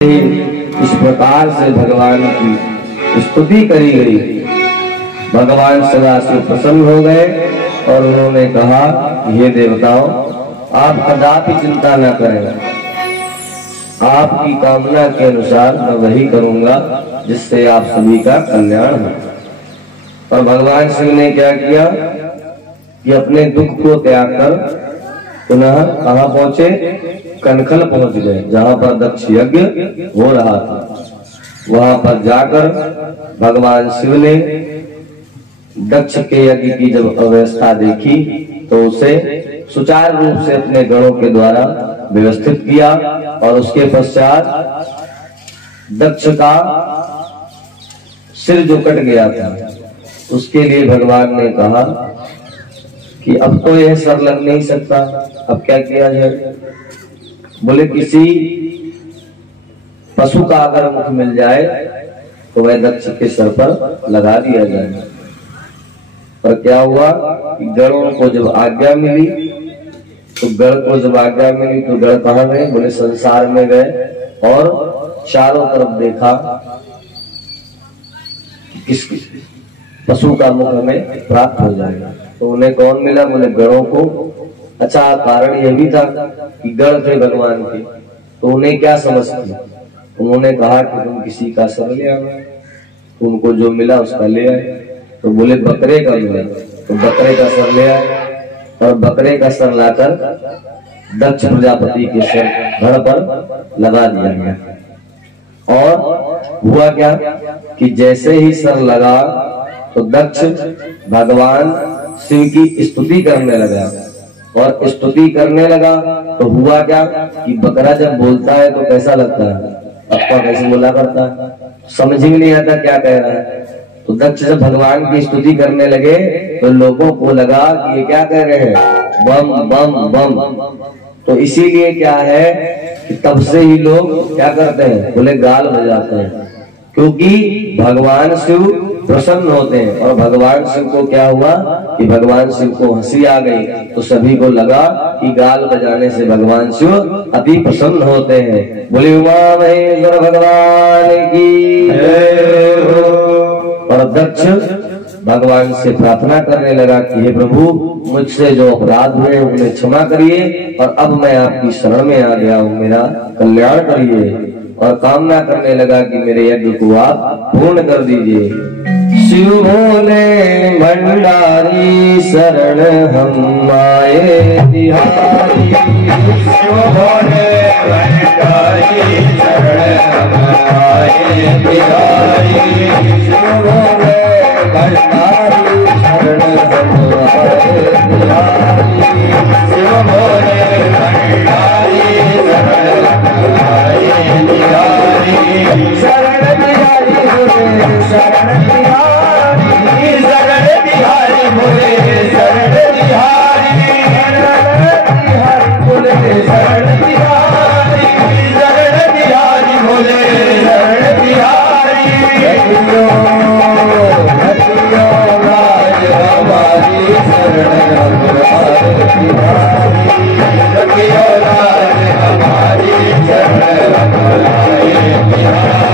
इस प्रकार से भगवान की स्तुति करी गई। भगवान सदा से प्रसन्न हो गए और उन्होंने कहा, हे देवताओं, आप कदापि चिंता न करें, आपकी कामना के अनुसार मैं वही करूंगा जिससे आप सभी का कल्याण हो। और भगवान शिव ने क्या किया कि अपने दुख को त्याग कर पुनः कहाँ पहुंचे? कनखल पहुंच गए, जहां पर दक्ष यज्ञ हो रहा था। वहां पर जाकर भगवान शिव ने दक्ष के यज्ञ की जब अव्यवस्था देखी तो उसे सुचारू रूप से अपने गणों के द्वारा व्यवस्थित किया और उसके पश्चात दक्ष का सिर जो कट गया था उसके लिए भगवान ने कहा कि अब तो यह सर लग नहीं सकता, अब क्या किया जाए? बोले किसी पशु का अगर मुख मिल जाए तो वह दक्ष के सर पर लगा दिया जाए। पर क्या हुआ कि गणों को जब आज्ञा मिली तो गण कहाँ गए? बोले संसार में गए और चारों तरफ देखा किस पशु का मुख हमें प्राप्त हो जाएगा। तो उन्हें कौन मिला? बोले गणों को। अच्छा, कारण यह भी था कि गण थे भगवान के, तो उन्हें क्या समझते? उन्होंने कहा कि तुम किसी का सर ले आओ। उनको जो मिला उसका ले आए। तो बोले बकरे का मिला, तो बकरे का सर ले आए और बकरे का सर लाकर दक्ष प्रजापति के सर धड़ पर लगा दिया गया। और हुआ क्या कि जैसे ही सर लगा तो दक्ष भगवान शिव की स्तुति करने लगा और स्तुति करने लगा तो हुआ क्या कि बकरा जब बोलता है तो कैसा लगता है? पप्पा कैसे बोला करता है, समझ ही नहीं आता क्या कह रहा है। तो दक्ष जब भगवान की स्तुति करने लगे तो लोगों को लगा कि ये क्या कह रहे हैं? बम बम बम। तो इसीलिए क्या है कि तब से ही लोग क्या करते हैं? बोले गाल बजाते हैं, क्योंकि भगवान शिव प्रसन्न होते हैं। और भगवान शिव को क्या हुआ कि भगवान शिव को हंसी आ गई, तो सभी को लगा कि गाल बजाने से भगवान शिव अति प्रसन्न होते हैं। बोले उमा महेश्वर भगवान की जय हो। और दक्ष भगवान से प्रार्थना करने लगा कि हे प्रभु, मुझसे जो अपराध हुए उन्हें क्षमा करिए और अब मैं आपकी शरण में आ गया हूँ, मेरा कल्याण करिए। और कामना करने लगा कि मेरे यज्ञ को आप पूर्ण कर दीजिए। शिव भोले भंडारी शरण हम आए तिहारी, शिव भोले भंडारी शरण हम आए तिहारी, शिव भोले भंडारी शरण हम आए तिहारी, शिव भोले भंडारी शरण हम आए तिहारी, शरण तिहारी भोले शरण तिहारी, शरण तिहारी भोले शरण तिहारी, शरण तिहारी भोले शरण तिहारी, शरण तिहारी भोले शरण तिहारी। रखियो लाज हमारी शरण हमारे तिहारी, रखियो लाज हमारी शरण हमारे तिहारी।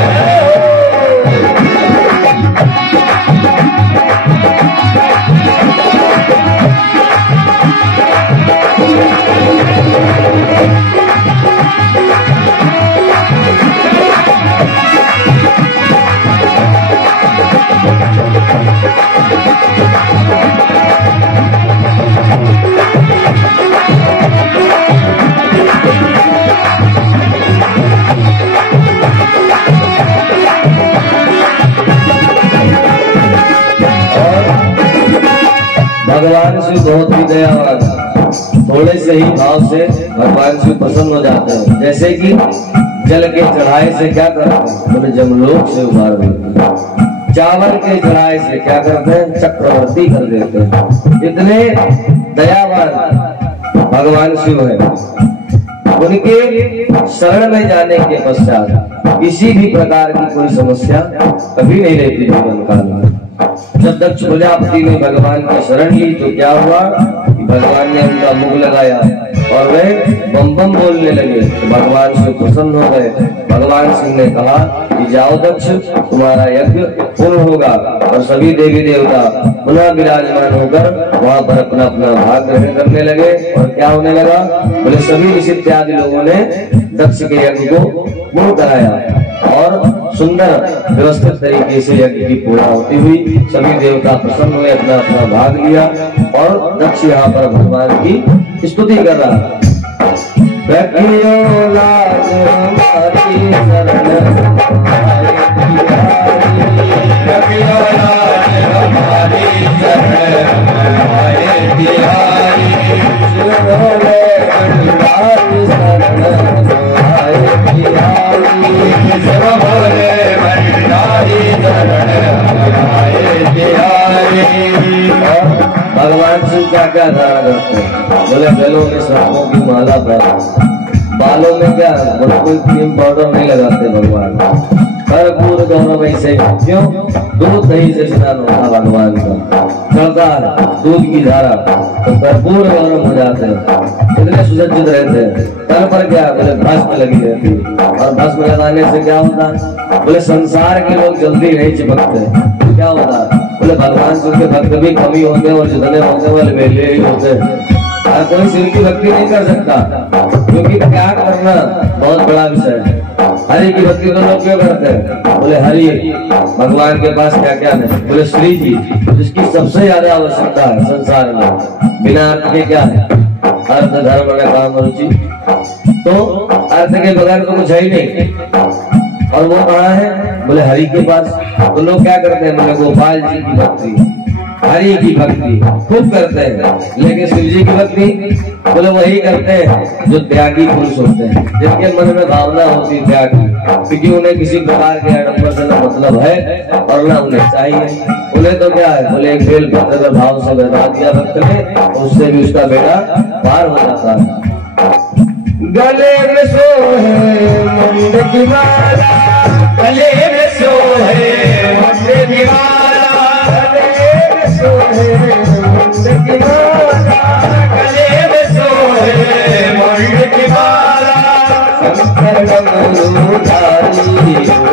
भगवान शिव बहुत ही दयावान, थोड़े से ही भाव से भगवान शिव प्रसन्न हो जाते हैं। जैसे कि जल के चढ़ाए से क्या करते हैं? बोले जमलोक से उबार देते हैं। चावल के चढ़ाए से क्या करते हैं? चक्रवर्ती कर देते हैं। इतने दयावान भगवान शिव है। उनके शरण में जाने के पश्चात किसी भी प्रकार की कोई समस्या कभी नहीं रहती जीवन काल में। जब दक्ष प्रजापति ने भगवान की शरण ली तो क्या हुआ कि भगवान ने उनका मुख लगाया और वे बम बम बोलने लगे। तो भगवान शिव प्रसन्न हो गए। भगवान शिव ने कहा कि जाओ दक्ष, तुम्हारा यज्ञ पूर्ण होगा। और सभी देवी देवता पुनः विराजमान होकर वहां पर अपना अपना भाग ग्रहण करने लगे। और क्या होने लगा, बोले सभी ऋषि इत्यादि लोगों ने दक्ष के यज्ञ को पूर्ण कराया और सुंदर व्यवस्थित तरीके से यज्ञ की पूर्णाहुति हुई। सभी देवता प्रसन्न हुए, अपना अपना भाग लिया और दक्ष यहाँ पर भगवान की स्तुति कर रहा है। भगवान शिव क्या क्या धारण करते हैं, बोले गलों में सांपों की माला पहनते, बालों में क्या बोले कोई क्रीम पाउडर नहीं लगाते भगवान, कर्पूर गौरव ऐसे क्यों, दूध दही से स्नान होता भगवान का, चलता है दूध की धारा तो कर्पूर गौरव हो जाते हैं, इतने सुसज्जित रहते हैं। तल पर क्या बोले भस्म लगी रहती है और भस्म लगाने से क्या होता है, बोले संसार के लोग जल्दी नहीं चिपकते। क्या होता है, बोले भगवान शिव के भक्त भी कमी होते हैं और जितने होते हैं वो बेले ही होते हैं। कोई शिव की भक्ति नहीं कर सकता, क्योंकि त्याग करना बहुत बड़ा विषय है। हरि की भक्ति तो लोग क्यों करते हैं, बोले हरि भगवान के पास क्या क्या है, बोले श्री जी जिसकी सबसे ज्यादा आवश्यकता है संसार में, बिना अर्थ के क्या है, अर्थ धर्म में काम रुचि, तो अर्थ के बगैर तो कुछ है ही नहीं। और वो कहाँ है, बोले हरि के पास। तो लोग क्या करते हैं, बोले गोपाल जी की भक्ति, हरि की भक्ति खूब करते हैं, लेकिन शिव जी की भक्ति बोले वही करते हैं जो त्यागी पुरुष होते हैं, जिनके मन में भावना होती है त्याग की, क्योंकि उन्हें किसी प्रकार के आडंबर से न मतलब है और न उन्हें चाहिए। उन्हें तो क्या है, बोले एक बेल पत्र का भाव से बता दिया भक्त ने, उससे भी उसका बेड़ा पार हो जाता है। गले में सोहे मुंड की माला, गले में सोहे मुंड की माला, गले में सोहे मुंड की माला, गले में सोहे मुंड की माला, शंकर डमरू धारी हो,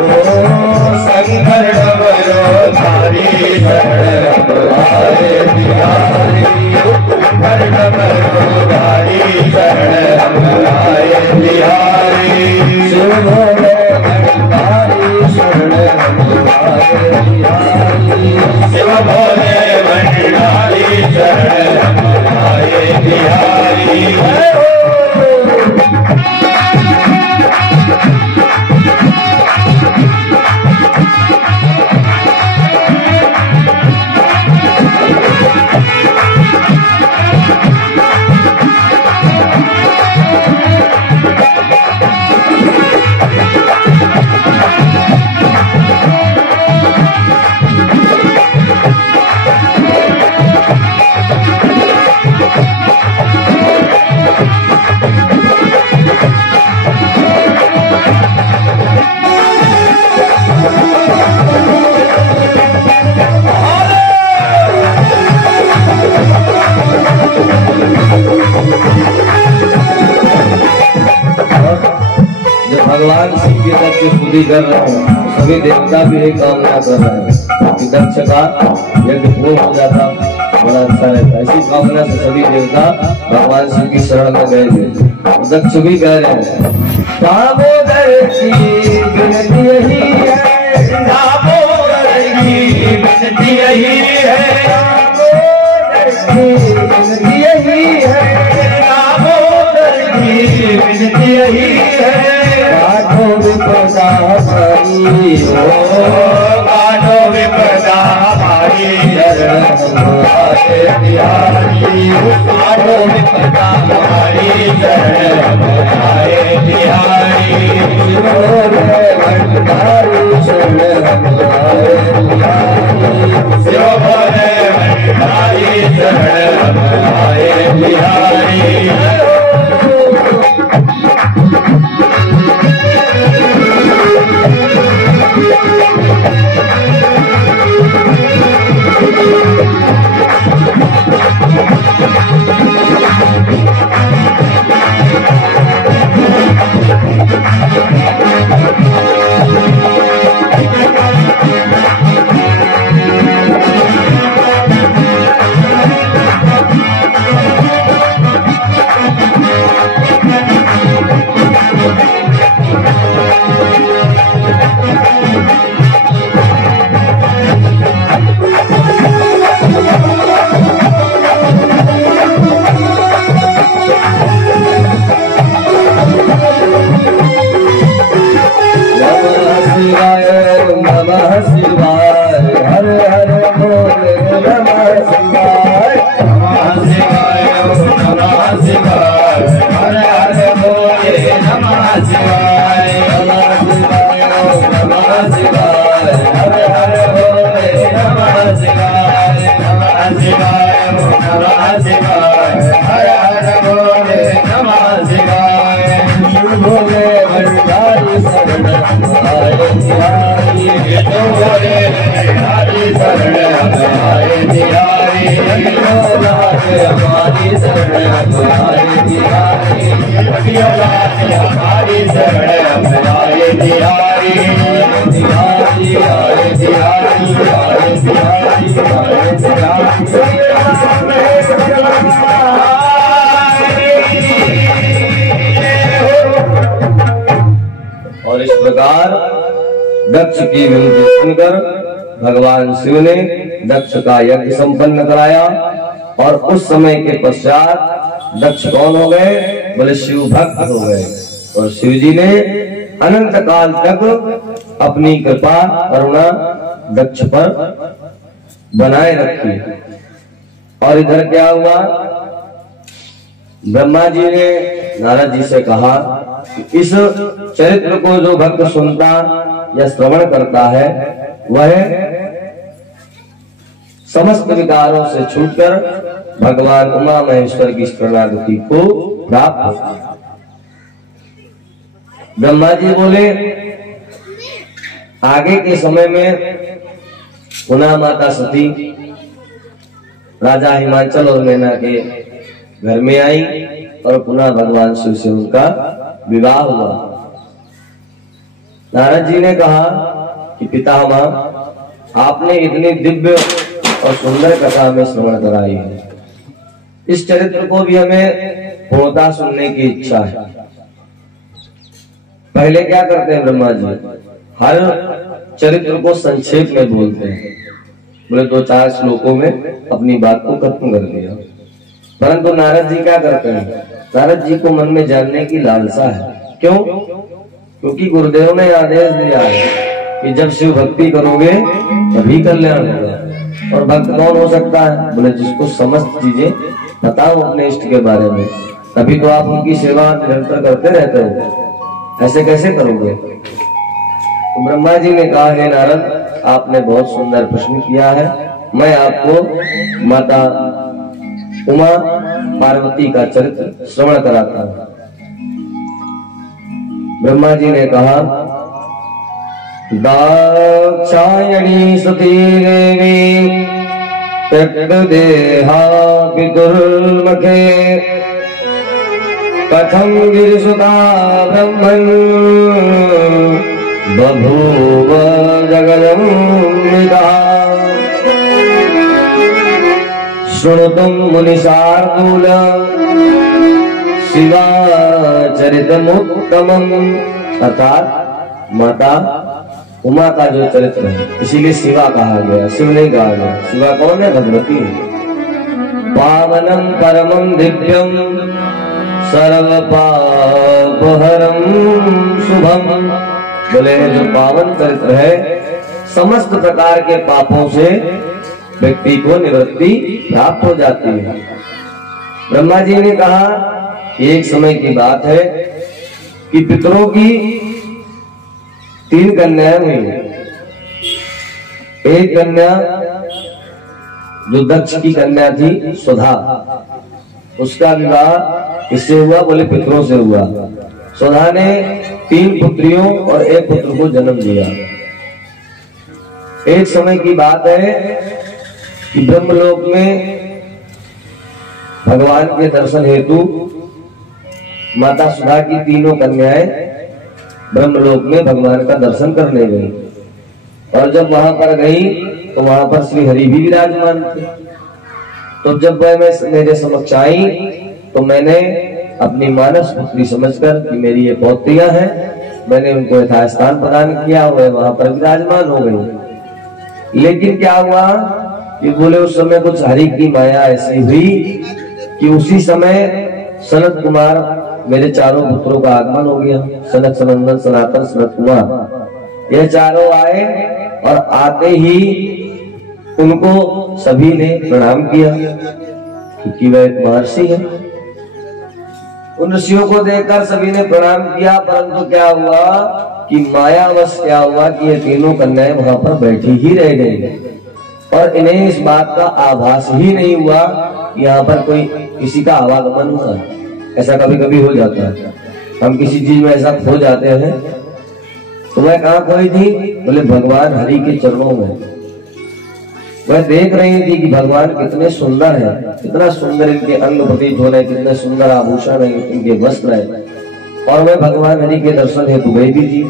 शंकर डमरू धारी, शरण हमारे बिहारी, शंकर डमरू धारी, शरण हमारे बिहारी, शिव भोले भंडारी, शरण हमारे बिहारी, शिव भोले भंडारी, शरण हमारे बिहारी। भगवान शिव की दक्ष स्तुति कर रहे हैं, सभी देवता भी यही कामना कर रहे हैं कि दक्ष का यज्ञ पूर्ण हो जाता, बड़ा अच्छा रहता। इसी कामना से सभी देवता भगवान शिव की शरण में गए थे। दक्ष भी कह रहे हैं, दामोदर की विनती यही है, दामोदर की विनती यही है, दामोदर की विनती यही है, दामोदर की विनती यही है, काठो विपदा हमारी हो, काठो विपदा हमारी, शरण हमारे बिहारी, काठो विपदा हमारी, शरण हमारे बिहारी, शिव भोले भंडारी, शरण हमारे बिहारी, शिव भोले भंडारी, शरण हमारे बिहारी। हमारे बिहारी, तुम्हारे बिहारी शरण हमारे बिहारी, हमारी शरण हमारे बिहारी, हमारी शरण हमारे बिहारी, बिहारी हमारे बिहारी, हमारे बिहारी, हमारे बिहारी। और इस प्रकार दक्ष की विनती सुनकर भगवान शिव ने दक्ष का यज्ञ संपन्न कराया। और उस समय के पश्चात दक्ष कौन हो गए? बोले शिव भक्त हो गए। और शिव जी ने अनंत काल तक अपनी कृपा करुणा दक्ष पर बनाए रखी। और इधर क्या हुआ? ब्रह्मा जी ने नारद जी से कहा कि इस चरित्र को जो भक्त सुनता या श्रवण करता है वह समस्त विकारों से छूटकर भगवान उमा महेश्वर की शरणागति को प्राप्त होता है। ब्रह्मा जी बोले आगे के समय में पुनः माता सती राजा हिमाचल और मैना के घर में आई और पुनः भगवान शिव से उनका विवाह हुआ। नारद जी ने कहा कि पितामह आपने इतनी दिव्य और सुंदर कथा में श्रवण कराई है, इस चरित्र को भी हमें पूर्णतः सुनने की इच्छा है। पहले क्या करते हैं ब्रह्मा जी? हर चरित्र को संक्षेप में बोलते हैं। बोले 2-4 श्लोकों में अपनी बात को खत्म कर दिया। परंतु नारद जी क्या करते हैं? नारद जी को मन में जानने की लालसा है। क्यों? क्योंकि गुरुदेव ने आदेश दिया है कि जब शिव भक्ति करोगे तभी कल्याण होगा। और भक्त कौन हो सकता है? बोले जिसको समस्त चीजें पता हो अपने इष्ट के बारे में, तभी तो आप उनकी सेवा निरंतर करते रहते हो। ऐसे कैसे करोगे? तो ब्रह्मा जी ने कहा, हे नारद आपने बहुत सुंदर प्रश्न किया है, मैं आपको माता उमा पार्वती का चरित्र श्रवण कराता हूं। ब्रह्मा जी ने कहा, दाक्षायणी सती देवी त्यक्त देहा पितुर्मुखे कथम गिरिसुता ब्रह्मन् बभूव जगदम्बिका शृणुतुं मुनिशार्दूल शिवा चरितमुत्तमम्। अर्थात माता उमा का जो चरित्र है, इसीलिए शिवा कहा गया, शिव नहीं कहा गया। शिवा कौन है? भगवती। पावनम परमं दिव्यम सर्व पापहरम शुभम। बोले जो पावन चरित्र है, समस्त प्रकार के पापों से व्यक्ति को निवृत्ति प्राप्त हो जाती है। ब्रह्मा जी ने कहा कि एक समय की बात है कि पितरों की 3 कन्याएं हुई। एक कन्या जो दक्ष की कन्या थी सुधा, उसका विवाह किससे हुआ? बोले पितरों से हुआ। सुधा ने 3 पुत्रियों और 1 पुत्र को जन्म दिया। एक समय की बात है कि ब्रह्मलोक में भगवान के दर्शन हेतु माता सुधा की 3 कन्याएं ब्रह्मलोक में भगवान का दर्शन करने गई। और जब वहां पर गई तो वहां पर श्री हरि भी विराजमान थे। तो जब वह मेरे समक्ष आई तो मैंने अपनी मानस पुत्री समझकर कि मेरी ये पौत्रियां हैं, मैंने उनको यथास्थान प्रदान किया, वह वहां पर विराजमान हो गई। लेकिन क्या हुआ कि बोले उस समय कुछ हरि की माया ऐसी हुई कि उसी समय सनत कुमार मेरे 4 पुत्रों का आगमन हो गया। सनत, सनंदन, सनातन, सनत कुमार, ये 4 आए और आते ही उनको सभी ने प्रणाम किया क्योंकि वह एक महर्षि है। उन ऋषियों को देखकर सभी ने प्रणाम किया। परंतु क्या हुआ कि मायावश क्या हुआ कि ये 3 कन्याएं वहां पर बैठी ही रह गई और इन्हें इस बात का आभास ही नहीं हुआ कि यहाँ पर कोई किसी का आवागमन हुआ। ऐसा कभी कभी हो जाता है, हम किसी चीज में ऐसा खो जाते हैं तो वह कहाँ खोई थी? बोले भगवान हरि के चरणों में। वह देख रही थी कि भगवान कितने सुंदर है, कितना सुंदर इनके अंग प्रतीत हो रहे, कितने सुंदर आभूषण है, इनके वस्त्र है, और वह भगवान हरि के दर्शन हेतु गई भी थी।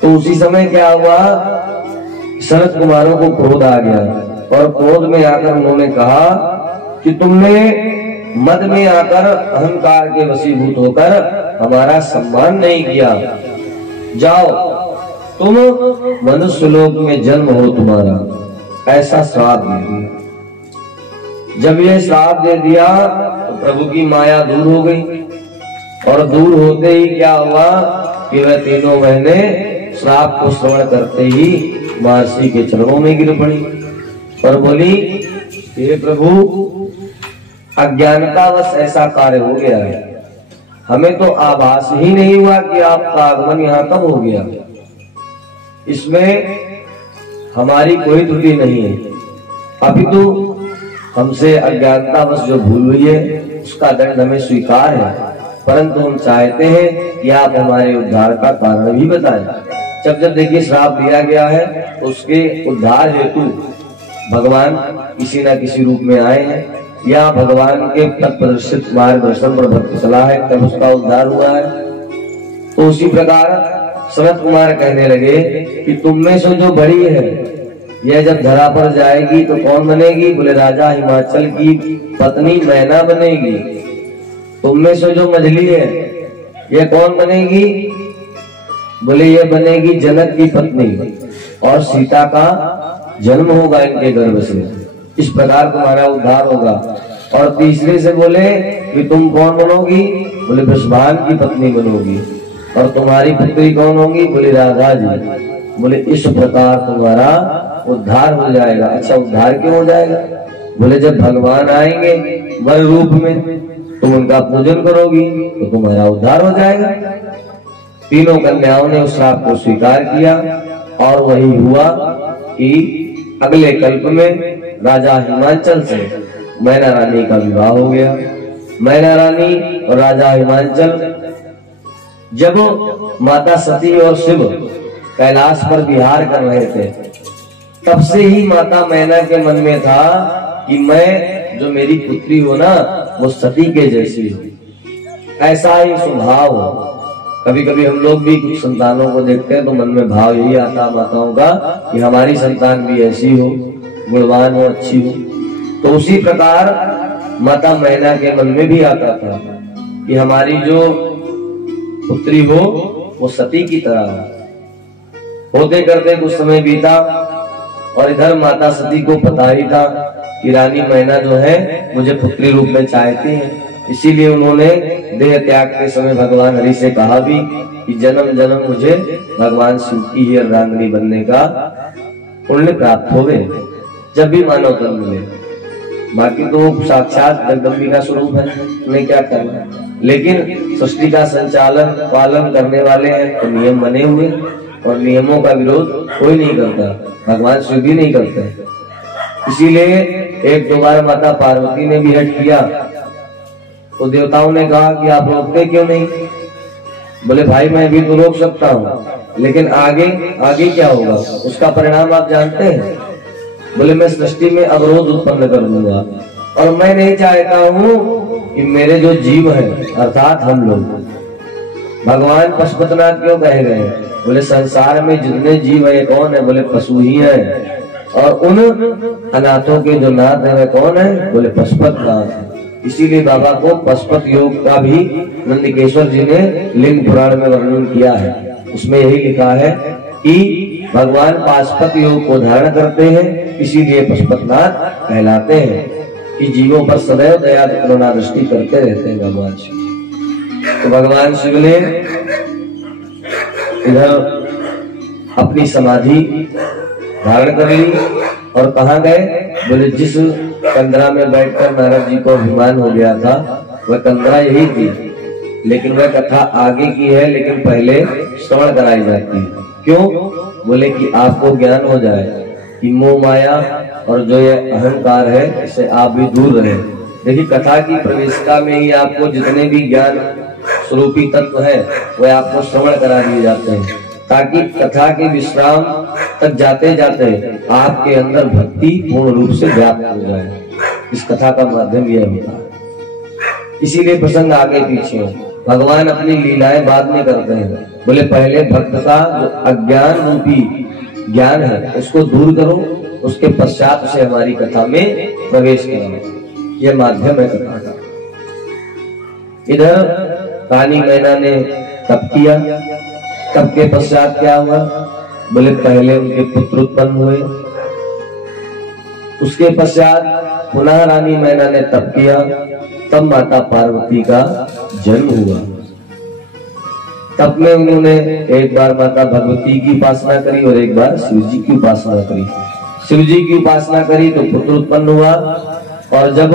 तो उसी समय क्या हुआ, सनत कुमारों को क्रोध आ गया, और क्रोध में आकर उन्होंने कहा कि तुमने मद में आकर अहंकार के वशीभूत होकर हमारा सम्मान नहीं किया, जाओ तुम मनुष्य लोक में जन्म हो तुम्हारा, ऐसा श्राप दे दिया। जब यह श्राप दे दिया तो प्रभु की माया दूर हो गई, और दूर होते ही क्या हुआ कि वह तीनों बहनें श्राप को श्रवण करते ही महर्षि के चरणों में गिर पड़ी और बोली, हे प्रभु, अज्ञानतावश ऐसा कार्य हो गया है, हमें तो आभास ही नहीं हुआ कि आपका आगमन यहाँ कब हो गया। इसमें हमारी कोई त्रुटि नहीं है, अपितु हमसे अज्ञानतावश जो भूल हुई है उसका दंड हमें स्वीकार है, परंतु हम चाहते हैं कि आप हमारे उद्धार का कारण भी बताएं। जब जब देखिए श्राप दिया गया है तो उसके उद्धार हेतु भगवान किसी न किसी रूप में आए हैं, या भगवान के तत् प्रदर्शित मार्गदर्शन पर भक्त चला है तब उसका उद्धार हुआ है। तो उसी प्रकार सनत कुमार कहने लगे कि तुम में से जो बड़ी है यह जब धरा पर जाएगी तो कौन बनेगी? बोले राजा हिमाचल की पत्नी मैना बनेगी। तुम में से जो मझली है यह कौन बनेगी? बोले ये बनेगी जनक की पत्नी, और सीता का जन्म होगा इनके गर्भ से, इस प्रकार तुम्हारा उद्धार होगा। और तीसरे से बोले कि तुम कौन बनोगी? बोले वृषभान की पत्नी बनोगी, और तुम्हारी पुत्री कौन होगी? बोले राधा जी। बोले इस प्रकार तुम्हारा उद्धार हो जाएगा। अच्छा, उद्धार क्यों हो जाएगा? बोले जब भगवान आएंगे वर रूप में, तुम उनका पूजन करोगी तो तुम्हारा उद्धार हो जाएगा। तीनों कन्याओं ने उस श्राप को स्वीकार किया, और वही हुआ कि अगले कल्प में राजा हिमांचल से मैना रानी का विवाह हो गया। मैना रानी और राजा हिमांचल जब माता सती और शिव कैलाश पर विहार कर रहे थे, तब से ही माता मैना के मन में था कि मैं जो मेरी पुत्री हो ना वो सती के जैसी हो, ऐसा ही स्वभाव हो। कभी कभी हम लोग भी कुछ संतानों को देखते हैं तो मन में भाव यही आता माताओं का कि हमारी संतान भी ऐसी हो, गुणवान हो, अच्छी हो। तो उसी प्रकार माता मैना के मन में भी आता था कि हमारी जो पुत्री हो वो सती की तरह हो। होते करते कुछ समय बीता, और इधर माता सती को पता ही था कि रानी मैना जो है मुझे पुत्री रूप में चाहती है, इसीलिए उन्होंने देह त्याग के समय भगवान हरि से कहा भी कि जन्म जन्म मुझे भगवान शिव की ही अर्धांगिनी बनने का पुण्य प्राप्त होवे, जब भी मानव तन मिले। बाकी तो साक्षात जगदम्बिका स्वरूप है, उन्हें क्या करना। लेकिन सृष्टि का संचालन पालन करने वाले हैं तो नियम बने हुए, और नियमों का विरोध कोई नहीं करता, भगवान शिव भी नहीं करते। इसीलिए एक दो बार माता पार्वती ने भी हट किया तो देवताओं ने कहा कि आप रोकते क्यों नहीं? बोले भाई मैं भी तो रोक सकता हूँ, लेकिन आगे आगे क्या होगा उसका परिणाम आप जानते हैं। बोले मैं सृष्टि में अवरोध उत्पन्न कर दूंगा, और मैं नहीं चाहता हूँ कि मेरे जो जीव हैं अर्थात हम लोग, भगवान पशुपतिनाथ क्यों कहे गए? बोले संसार में जितने जीव है कौन है? बोले पशु ही है, और उन अनाथों के जो नाथ है वह कौन है? बोले पशुपतिनाथ है। इसीलिए बाबा को पशुपत योग का भी नंदिकेश्वर जी ने लिंग पुराण में वर्णन किया है। उसमें यही लिखा है कि भगवान पाशुपत योग को धारण करते हैं, इसीलिए पशुपतिनाथ कहलाते हैं कि जीवों पर सदैव दया करुणा दृष्टि करते रहते हैं भगवान शिव। तो भगवान शिव ने इधर अपनी समाधि धारण कर ली, और कहाँ गए? बोले जिस कंदरा में बैठकर नारद जी को अभिमान हो गया था वह कंदरा यही थी, लेकिन वह कथा आगे की है, लेकिन पहले श्रवण कराई जाती है। क्यों? बोले कि आपको ज्ञान हो जाए कि मोह माया और जो ये अहंकार है इससे आप भी दूर रहे। देखिए कथा की प्रवेशिका में ही आपको जितने भी ज्ञान स्वरूपी तत्व है वह आपको श्रवण करा दिए जाते हैं, ताकि कथा के विश्राम तक जाते जाते आपके अंदर भक्ति पूर्ण रूप से व्याप्त हो जाए। इस कथा का माध्यम यह होता है। इसीलिए प्रसंग आगे पीछे है। भगवान अपनी लीलाएं बाद में करते हैं। बोले पहले भक्त का जो अज्ञान रूपी ज्ञान है उसको दूर करो, उसके पश्चात उसे हमारी कथा में प्रवेश करो। यह माध्यम है कथा का। इधर रानी मैना ने तप किया। तप के पश्चात क्या हुआ? बोले पहले उनके पुत्र उत्पन्न हुए, उसके पश्चात पुनः रानी मैना ने तप किया, तब माता पार्वती का जन्म हुआ। तब में उन्होंने एक बार माता भगवती की उपासना करी और एक बार शिव जी की उपासना करी। शिव जी की उपासना करी तो पुत्र उत्पन्न हुआ, और जब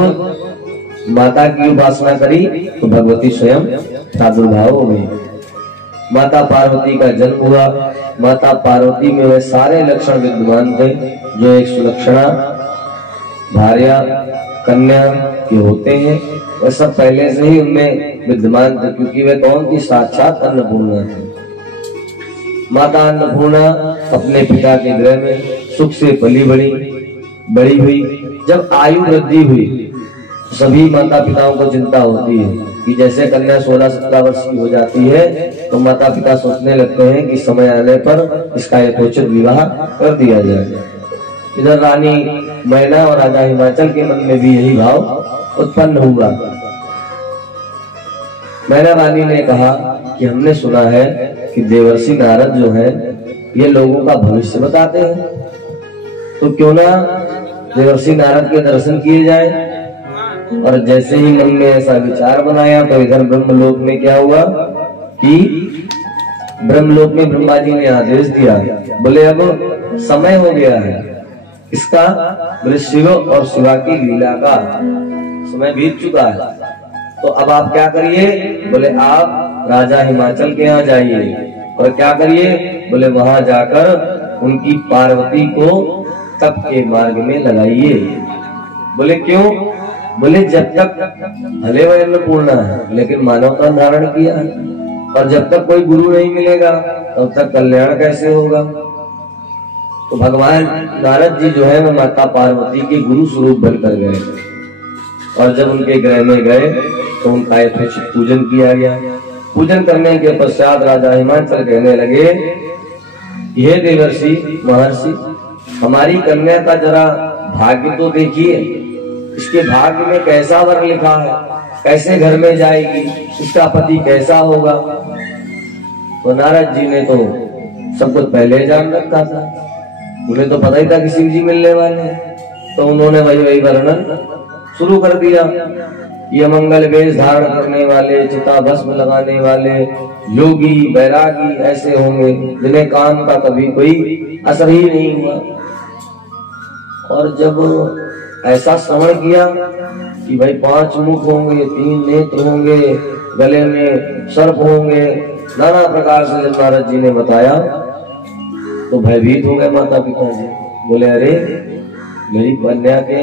माता की उपासना करी तो भगवती स्वयं प्रादुर्भाव हो गई। माता पार्वती का जन्म हुआ। माता पार्वती में वे सारे लक्षण विद्यमान थे जो एक सुलक्षणा भार्या कन्या के होते हैं, वह सब पहले से ही उनमें विद्यमान थे, क्योंकि वे कौन थी? साक्षात अन्नपूर्णा थी। माता अन्नपूर्णा अपने पिता के गृह में सुख से पली बड़ी हुई। जब आयु वृद्धि हुई सभी माता पिताओं को चिंता होती है कि जैसे कन्या 16-17 वर्ष की हो जाती है तो माता पिता सोचने लगते हैं कि समय आने पर इसका यथोचित विवाह कर दिया जाए। इधर रानी मैना और राजा हिमाचल के मन में भी यही भाव उत्पन्न हुआ। मैना रानी ने कहा कि हमने सुना है कि देवर्षि नारद जो है ये लोगों का भविष्य बताते हैं, तो क्यों ना देवर्षि नारद के दर्शन किए जाए। और जैसे ही मन में ऐसा विचार बनाया तो इधर ब्रह्मलोक में क्या हुआ कि ब्रह्मलोक में ब्रह्मा जी ने आदेश दिया, बोले अब समय हो गया है इसका, शिव और शिवा की लीला का समय बीत चुका है, तो अब आप क्या करिए? बोले आप राजा हिमाचल के यहाँ जाइए और क्या करिए? बोले वहां जाकर उनकी पार्वती को तप के मार्ग में लगाइए। बोले क्यों? बोले जब तक भले वह अन्नपूर्णा है लेकिन मानवता धारण किया है, और जब तक कोई गुरु नहीं मिलेगा तब तक कल्याण कैसे होगा। तो भगवान नारद जी जो है वो माता पार्वती के गुरु स्वरूप बनकर गए, और जब उनके गृह में गए तो उनका यथोचित पूजन किया गया। पूजन करने के पश्चात राजा हिमाचल कहने लगे, हे देवर्षि महर्षि, हमारी कन्या का जरा भाग्य तो देखिए, इसके भाग्य में कैसा वर लिखा है, कैसे घर में जाएगी, इसका पति कैसा होगा। तो नारद जी ने तो सब कुछ पहले जान रखा था, उन्हें तो पता ही था कि शिव जी मिलने वाले हैं, तो उन्होंने वही वर्णन शुरू कर दिया। ये मंगल वेश धारण करने वाले, चिता भस्म लगाने वाले योगी बैरागी ऐसे होंगे जिन्हें काम का कभी कोई असर ही नहीं हुआ। और जब ऐसा श्रवण किया कि भाई 5 मुख होंगे, 3 नेत्र होंगे, गले में सर्प होंगे, नाना प्रकार से जब नारद जी ने बताया तो भयभीत हो गए माता पिता जी। बोले अरे मेरी कन्या के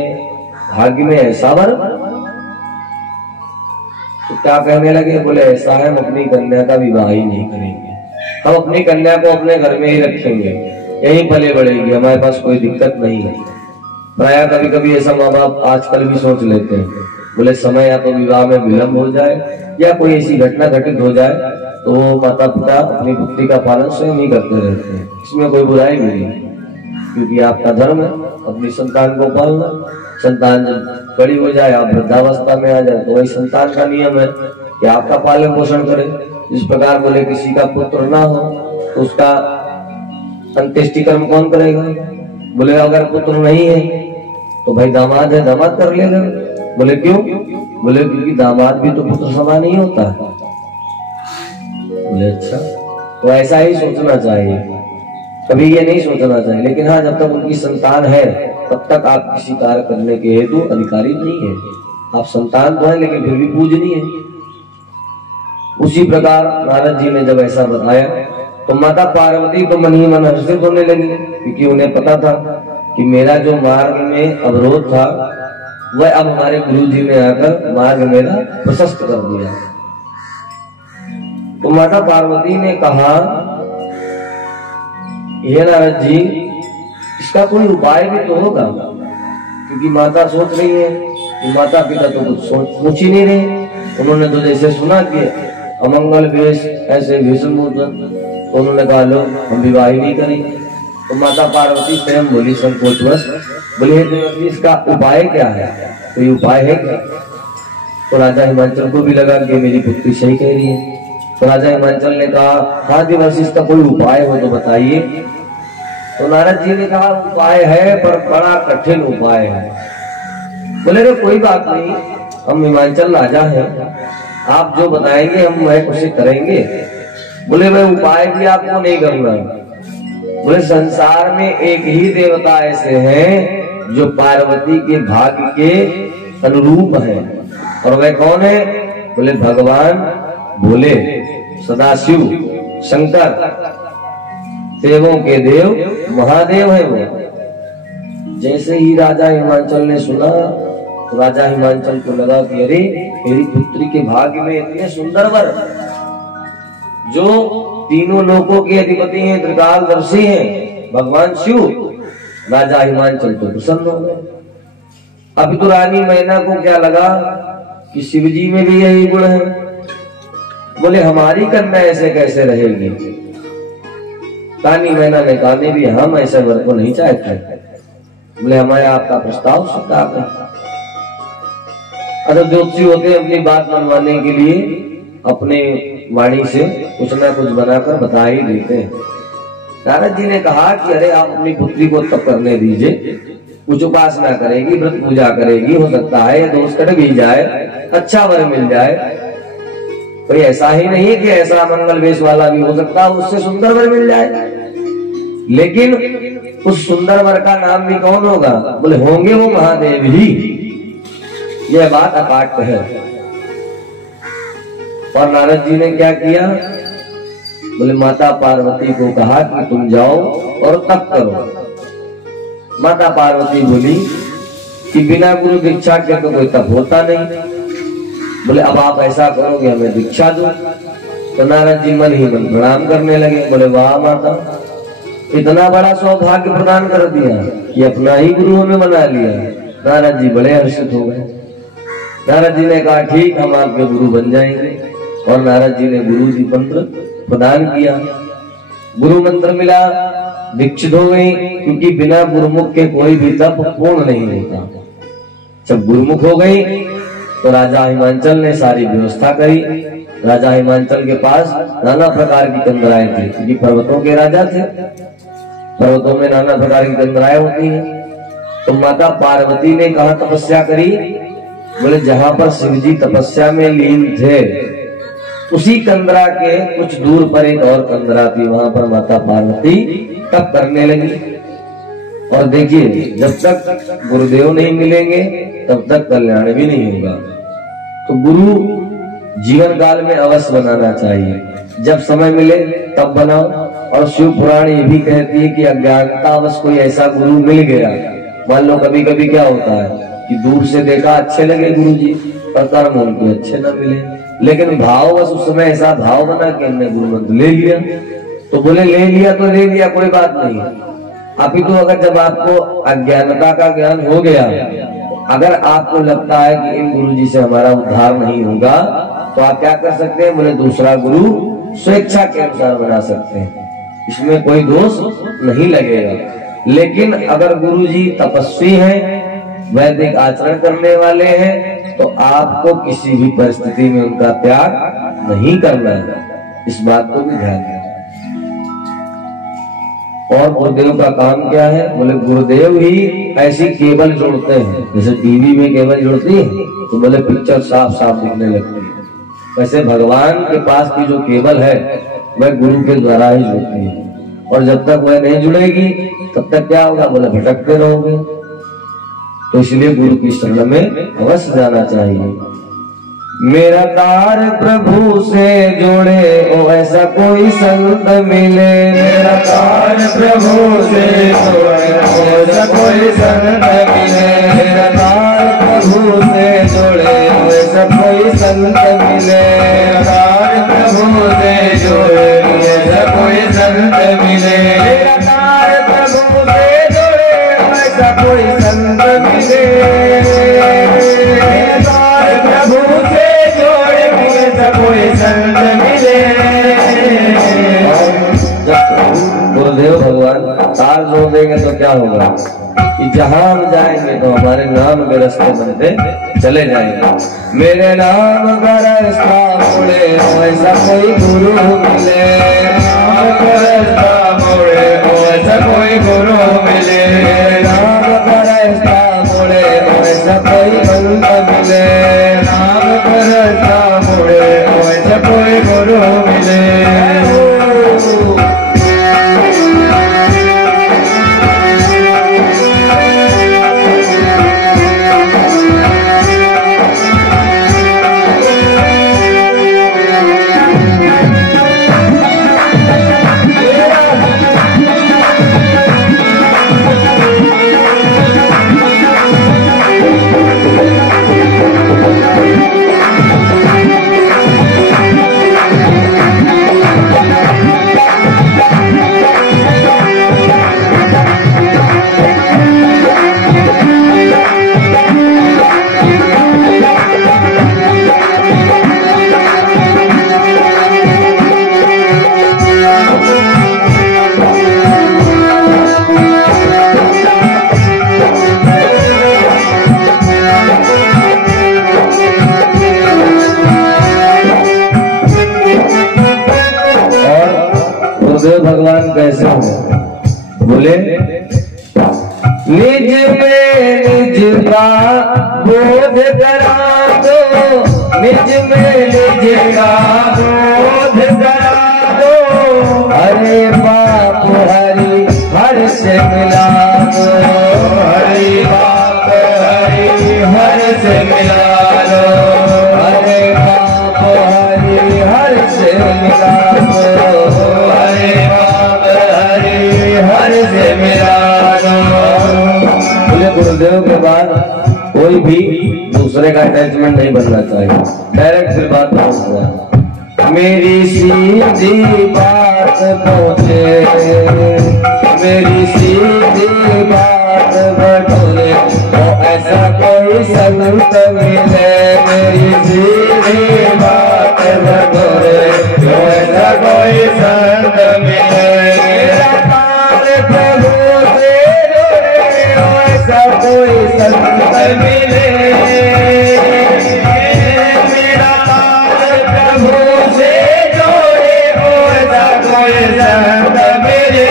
भाग्य में ऐसा वर। तो क्या कहने लगे? बोले ऐसा है, हम अपनी कन्या का विवाह ही नहीं करेंगे, हम अपनी कन्या को अपने घर में ही रखेंगे, यहीं पले बढ़ेगी, हमारे पास कोई दिक्कत नहीं है। प्राय कभी कभी ऐसा माँ बाप आजकल भी सोच लेते हैं, बोले समय या तो विवाह में विलंब हो जाए या कोई ऐसी घटना घटित हो जाए तो माता पिता अपनी पुत्री का पालन स्वयं ही करते रहते हैं। इसमें कोई बुराई नहीं है, क्योंकि आपका धर्म है अपनी संतान को पालना। संतान जब बड़ी हो जाए, आप वृद्धावस्था में आ जाए, तो वही संतान का नियम है कि आपका पालन पोषण करे। इस प्रकार बोले किसी का पुत्र ना हो तो उसका अंत्येष्टि कर्म कौन करेगा? बोले अगर पुत्र नहीं है तो भाई दामाद है, दामाद कर लेगा। बोले क्यों? बोले क्योंकि दामाद भी तो पुत्र समान ही होता है। बोले अच्छा, तो ऐसा ही सोचना चाहिए, कभी ये नहीं सोचना चाहिए। लेकिन हाँ, जब तक उनकी संतान है तब तक आप किसी कार्य करने के हेतु अधिकारी नहीं है। आप संतान तो है लेकिन फिर भी पूजनीय है। उसी प्रकार नारद जी ने जब ऐसा बताया तो माता पार्वती तो मन ही मन हर्षित होने लगी, क्योंकि उन्हें पता था कि मेरा जो मार्ग में अवरोध था वह अब हमारे गुरु जी ने आकर मार्ग मेरा प्रशस्त कर दिया। तो माता पार्वती ने कहा, हे नारद जी, इसका कोई उपाय भी तो होगा, क्योंकि माता सोच रही है कि माता पिता तो कुछ सोच ही नहीं रहे। उन्होंने तो जैसे सुना कि अमंगल वेश ऐसे भीष्म, तो उन्होंने कहा लो हम विवाह ही नहीं करेंगे। तो माता पार्वती स्वयं बोली संकोचवश, बोले इसका उपाय क्या है, कोई उपाय है क्या? तो राजा हिमांचल को भी लगा कि मेरी पुत्री सही कह रही है। तो राजा हिमांचल ने कहा, हाँ देवर्षि, इसका कोई उपाय हो तो बताइए। तो नारद जी ने कहा, उपाय है पर बड़ा कठिन उपाय है। बोले रे कोई बात नहीं, हम हिमांचल राजा हैं, आप जो बताएंगे हम वह उसे करेंगे। बोले मैं उपाय भी आपको नहीं करूंगा। बोले संसार में एक ही देवता ऐसे हैं जो पार्वती के भाग्य के अनुरूप है, और वह कौन है? बोले भगवान भोले, सदाशिव, शंकर, देवों के देव महादेव है वो। जैसे ही राजा हिमांचल ने सुना तो राजा हिमांचल को लगा कि अरे मेरी पुत्री के भाग्य में इतने सुंदर वर, जो तीनों लोकों के अधिपति हैं, त्रिकालदर्शी हैं, भगवान शिव। राजा हिमांचल तो प्रसन्न हो गए। अभी तो रानी मैना को क्या लगा कि शिव जी में भी यही गुण है। बोले हमारी कन्या ऐसे कैसे रहेगी? रानी मैना ने कहा, नहीं भी हम ऐसे वर को नहीं चाहते। बोले हमारे आपका प्रस्ताव स्वीकार है। अगर ज्योतिषी होते हैं अपनी बात मनवाने के लिए अपने वाणी से कुछ ना कुछ बनाकर बता ही देते हैं। नारद जी ने कहा कि अरे आप अपनी पुत्री को तप करने दीजिए, कुछ उपासना करेगी, व्रत पूजा करेगी, हो सकता है ये दोष कट भी जाए, अच्छा वर मिल जाए। कोई ऐसा ही नहीं कि ऐसा मंगल वेश वाला भी हो सकता है, उससे सुंदर वर मिल जाए। लेकिन उस सुंदर वर का नाम भी कौन होगा? बोले होंगे वो महादेव ही। यह बात अकाट्य है। और नारद जी ने क्या किया? बोले माता पार्वती को कहा कि तुम जाओ और तप करो। माता पार्वती बोली कि बिना गुरु दीक्षा के तो कोई तप होता नहीं। बोले अब आप ऐसा करोगे, हमें दीक्षा दो। तो नारद जी मन ही मन प्रणाम करने लगे। बोले वाह माता, इतना बड़ा सौभाग्य प्रदान कर दिया कि अपना ही गुरु हमें बना लिया। नारद जी बड़े हर्षित हो गए। नारद जी ने कहा ठीक, हम आपके गुरु बन जाएंगे। और नारद जी ने गुरु जी मंत्र प्रदान किया। गुरु मंत्र मिला, दीक्षित हो गई, क्योंकि बिना गुरुमुख के कोई भी तप पूर्ण नहीं होता। जब गुरुमुख हो गई तो राजा हिमांचल ने सारी व्यवस्था करी। राजा हिमांचल के पास नाना प्रकार की कंदराएं थी, क्योंकि पर्वतों के राजा थे। पर्वतों में नाना प्रकार की कंदराएं होती हैं। तो माता पार्वती ने कहा तपस्या करी? बोले जहां पर शिव जी तपस्या में लीन थे उसी कंदरा के कुछ दूर पर एक और कंदरा थी, वहां पर माता पार्वती तप करने लगी। और देखिए, जब तक गुरुदेव नहीं मिलेंगे तब तक कल्याण भी नहीं होगा। तो गुरु जीवन काल में अवश्य बनाना चाहिए, जब समय मिले तब बनाओ। और शिव पुराण ये भी कहती है कि अज्ञानतावश कोई ऐसा गुरु मिल गया, मान लो कभी कभी क्या होता है कि दूर से देखा अच्छे लगे गुरु जी, पर कर्म उनके अच्छे न मिले, लेकिन भाव बस उस समय ऐसा भाव बना कि हमने गुरु मंत्र ले लिया। तो बोले ले लिया तो ले लिया, कोई बात नहीं। अभी तो अगर जब आपको अज्ञानता का ज्ञान हो गया, अगर आपको लगता है कि इन गुरु जी से हमारा उद्धार नहीं होगा, तो आप क्या कर सकते हैं? बोले दूसरा गुरु स्वेच्छा के अनुसार बना सकते हैं, इसमें कोई दोष नहीं लगेगा। लेकिन अगर गुरु जी तपस्वी हैं, वैदिक आचरण करने वाले हैं, तो आपको किसी भी परिस्थिति में उनका त्याग नहीं करना है। इस बात को भी ध्यान दें। और गुरुदेव का काम क्या है? बोले गुरुदेव ही ऐसी केबल जोड़ते हैं, जैसे टीवी में केबल जोड़ती है तो बोले पिक्चर साफ साफ दिखने लगती है, वैसे भगवान के पास की जो केबल है वह गुरु के द्वारा ही जुड़ती है। और जब तक वह नहीं जुड़ेगी तब तक क्या होगा? बोले भटकते रहोगे। तो इसलिए गुरु की शरण में अवश्य जाना चाहिए। मेरा तार प्रभु से जोड़े, ओ ऐसा कोई संत मिले। मेरा तार प्रभु से जोड़े, ओ ऐसा कोई संत मिले। मेरा तार प्रभु से जोड़े, ओ ऐसा कोई संत मिले। मेरा तार प्रभु से मिले, निराकार प्रभु से जुड़े ऐसा कोई संत मिले, निराकार प्रभु से जोड़े ऐसा कोई संत मिले। गुरुदेव भगवान तार जोड़ देंगे तो क्या होगा कि जहां हम जाएंगे तो हमारे नाम के रास्ते बनते चले जाएंगे। मेरे नाम का रास्ता मुड़े ऐसा कोई गुरु मिले, नाम का रास्ता मुड़े ऐसा कोई गुरु मिले, नाम का रास्ता मुड़े ऐसा कोई संत मिले, नाम का रास्ता मुड़े ऐसा कोई गुरु मिले। भगवान कैसे हो? बोले निज में निज का बोध करा दो, निज में निज का बोध करा दो, हरे पाप हरि हर से मिला दो, हरि पाप हरि हर से मिला दो, हरे पाप हरि हर से मिला दो, हरे पाप हरि हर से मिला दो। बोले गुरुदेव के बाद कोई भी दूसरे का अटैचमेंट नहीं बनना चाहिए, डायरेक्ट फिर बात पहुंच। मेरी सीधी बात पहुंचे, मेरी सीधी बात बटोरे तो ऐसा कोई संत मिले, मेरी सीधी बात बटोरे तो ऐसा कोई संत मिले, निराकार प्रभु से जुड़े ऐसा कोई संत मिले, निराकार प्रभु से जोड़े ऐसा कोई संत मिले,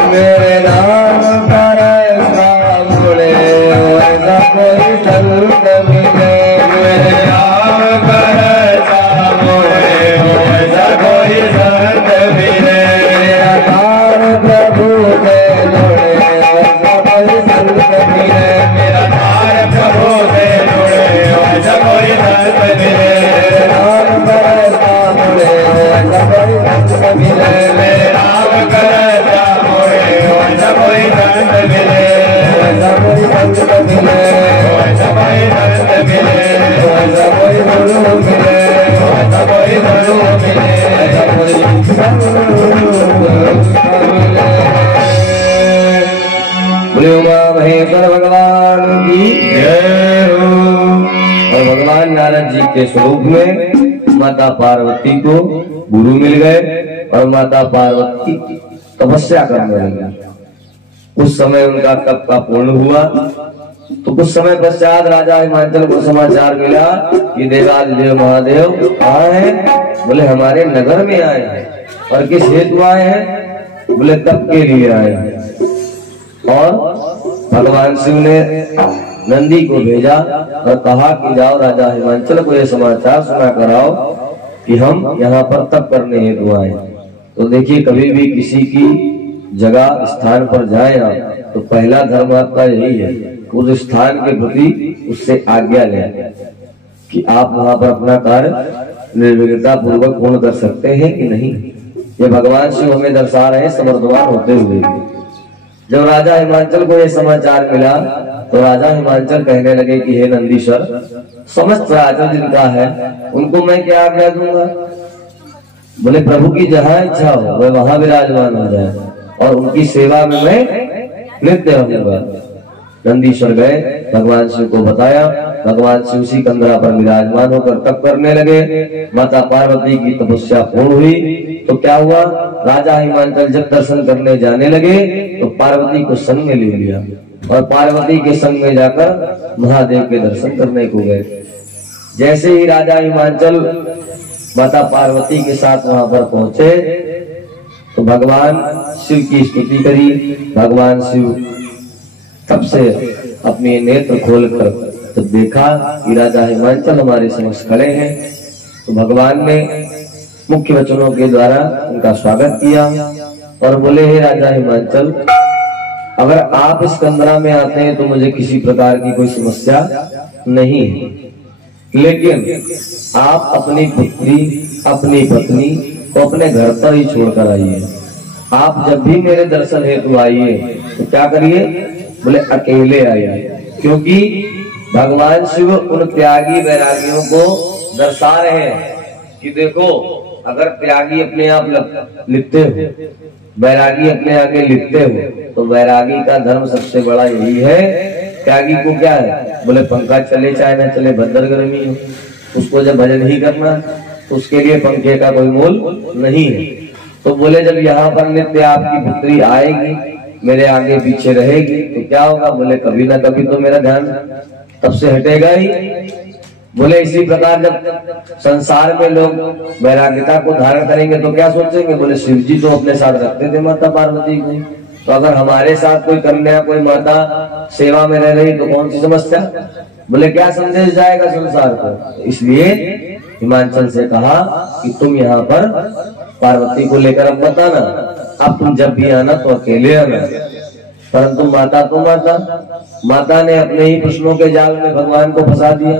मेरे नाम का रास्ता मुड़े ऐसा कोई संत मिले, मेरे नाम का रास्ता मुड़े ऐसा कोई संत मिले, निराकार प्रभु से जुड़े ऐसा कोई संत मिले, निराकार प्रभु से जुड़े ऐसा कोई संत मिले, नाम का रास्ता मुड़े ऐसा कोई संत मिले, मेरे नाम का रास्ता मुड़े ऐसा कोई संत मिले, ऐसा कोई संत मिले, ऐसा कोई संत मिले, ऐसा कोई गुरु मिले, ऐसा कोई गुरु मिले, ऐसा कोई संत मिले। बोले उमा महेश्वर भगवान की जय हो। और भगवान नारद जी के स्वरूप में माता पार्वती को गुरु मिल गए और माता पार्वती तपस्या करने लगी। उस समय उनका तप का पूर्ण हुआ तो कुछ समय पश्चात राजा हिमाचल को समाचार मिला कि देवादिदेव महादेव आए हैं। बोले हमारे नगर में आए हैं। और किस हेतु आए हैं? बोले तप के लिए आए हैं। और भगवान शिव ने नंदी को भेजा और कहा कि जाओ राजा हिमाचल को ये समाचार सुना कराओ कि हम यहाँ पर तप करने हेतु आए। तो देखिए, कभी भी किसी की जगह स्थान पर जाए ना तो पहला धर्म आपका यही है, उस स्थान के प्रति उससे आज्ञा लें कि आप वहां पर अपना कार्य निर्विघ्नता पूर्वक पूर्ण कर सकते हैं कि नहीं। ये भगवान शिव हमें दर्शा रहे हैं समर्थवान होते हुए। जब राजा हिमाचल को यह समाचार मिला तो राजा हिमाचल कहने लगे कि हे नंदीश्वर, समस्त राजा जिनका है उनको मैं क्या आज्ञा दूंगा। बोले प्रभु की जहां इच्छा हो वह वहां विराजमान हो जाए और उनकी सेवा में मैं नित्य रहूंगा। नंदीश्वर गए, भगवान शिव को बताया, भगवान शिव उसी कंदरा पर विराजमान होकर तप करने लगे। माता पार्वती की तपस्या पूर्ण हुई तो क्या हुआ, राजा हिमांचल जब दर्शन करने जाने लगे तो पार्वती को संग में ले लिया और पार्वती के संग में जाकर महादेव के दर्शन करने को गए। जैसे ही राजा हिमांचल माता पार्वती के साथ वहां पर पहुंचे तो भगवान शिव की स्तुति करी। भगवान शिव तब से अपने नेत्र खोलकर तो देखा कि राजा हिमांचल हमारे समक्ष खड़े हैं, तो भगवान ने मुख्य वचनों के द्वारा उनका स्वागत किया और बोले, हे राजा हिमांचल, अगर आप इस कंदरा में आते हैं तो मुझे किसी प्रकार की कोई समस्या नहीं है, लेकिन आप अपनी पुत्री अपनी पत्नी को अपने घर पर ही छोड़कर आइए। आप जब भी मेरे दर्शन हेतु आइए तो क्या करिए, बोले अकेले आइए, क्योंकि भगवान शिव उन त्यागी वैरागियों को दर्शा रहे हैं कि देखो, अगर त्यागी अपने आप लिखते हो, वैरागी अपने आगे लिखते हो, तो वैरागी का धर्म सबसे बड़ा यही है। त्यागी को क्या है, बोले पंखा चले चाहे न चले, भद्र गर्मी हो, उसको जब भजन ही करना तो उसके लिए पंखे का कोई मोल नहीं है। तो बोले जब यहाँ पर नित्य आपकी पुत्री आएगी, मेरे आगे पीछे रहेगी, तो क्या होगा, बोले कभी ना कभी तो मेरा ध्यान तब से हटेगा ही। बोले इसी प्रकार जब संसार में लोग वैराग्यता को धारण करेंगे तो क्या सोचेंगे, बोले शिव जी तो अपने साथ रखते थे माता पार्वती को, तो अगर हमारे साथ कोई कन्या कोई माता सेवा में रह रही तो कौन सी समस्या, बोले क्या संदेश जाएगा संसार को। इसलिए हिमांचल से कहा कि तुम यहाँ पर पार्वती को लेकर अब मत आना, अब तुम जब भी आना तो अकेले आना। परंतु माता तो माता ने अपने ही प्रश्नों के जाल में भगवान को फंसा दिया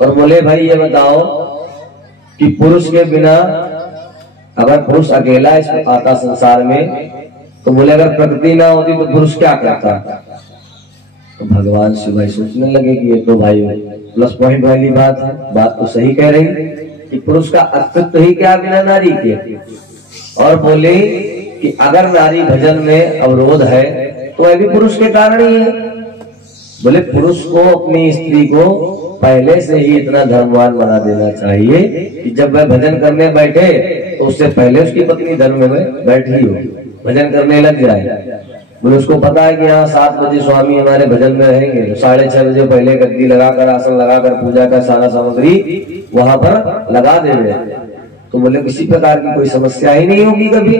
और बोले, भाई ये बताओ कि पुरुष के बिना अगर पुरुष अकेला इसमें आता संसार में, तो बोले अगर प्रकृति ना होती तो पुरुष क्या करता। तो भगवान शिव भाई सोचने लगे कि ये तो भाई प्लस पॉइंट वाली बात है, बात तो सही कह रही कि पुरुष का अस्तित्व ही क्या बिना नारी के। और बोले कि अगर नारी भजन में अवरोध है तो वह भी पुरुष के कारण ही है। बोले पुरुष को अपनी स्त्री को पहले से ही इतना धर्मवान बना देना चाहिए कि जब वह भजन करने बैठे तो उससे पहले उसकी पत्नी धर्म में बैठी हो, भजन करने लग जाए। बोले उसको पता है कि यहाँ 7 बजे स्वामी हमारे भजन में रहेंगे, तो 6:30 बजे पहले गद्दी लगाकर आसन लगाकर पूजा का सारा सामग्री वहां पर लगा देंगे, तो बोले किसी प्रकार की कोई समस्या ही नहीं होगी कभी।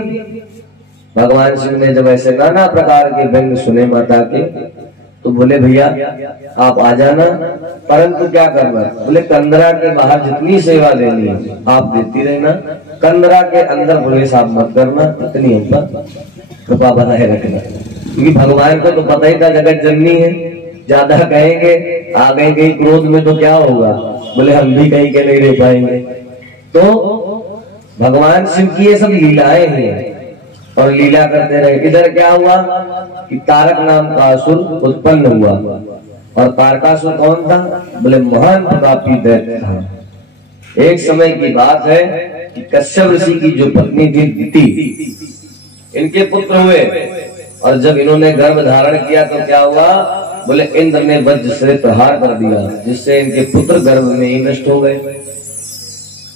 भगवान शिव ने जब ऐसे नाना प्रकार के व्यंग सुने माता के, तो बोले भैया आप आ जाना, परंतु क्या करना, बोले कंदरा के बाहर जितनी सेवा देनी है आप देती रहना, कंदरा के अंदर प्रवेश आप मत करना, इतनी हम पर कृपा बनाए रखना। क्योंकि भगवान को तो पता ही था जगत जननी है, ज्यादा कहेंगे आ गए कहीं क्रोध में तो क्या होगा, बोले हम भी कहीं के नहीं रह पाएंगे। तो भगवान शिव की ये सब लीलाएं हैं और लीला करते रहे। इधर क्या हुआ कि तारक नाम का असुर उत्पन्न हुआ, और तारकासुर कौन था, बोले महान प्रतापी दैत्य था। एक समय की बात है कि कश्यप ऋषि की जो पत्नी थी दिति, इनके पुत्र हुए, और जब इन्होंने गर्भ धारण किया तो क्या हुआ, बोले इंद्र ने वज्र से प्रहार कर दिया, जिससे इनके पुत्र गर्भ में ही नष्ट हो गए।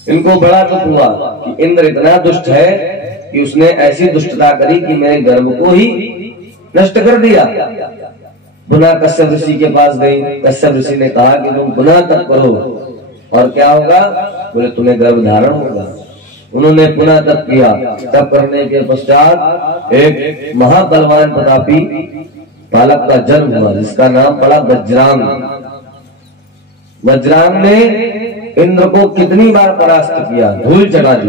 इनको बड़ा दुख हुआ कि इंद्र इतना दुष्ट है कि उसने ऐसी दुष्टता करी कि मेरे गर्भ को ही नष्ट कर दिया। पुनः कश्यप ऋषि के पास गई, कश्यप ऋषि ने कहा कि तुम पुनः तप करो और क्या होगा, बोले तुम्हें गर्भ धारण होगा। उन्होंने पुनः तप किया, तप करने के पश्चात एक महाबलवान प्रतापी बालक का जन्म हुआ, जिसका नाम पड़ा वज्रांग। वज्रांग ने इंद्र को कितनी बार परास्त किया, धूल चढ़ा दी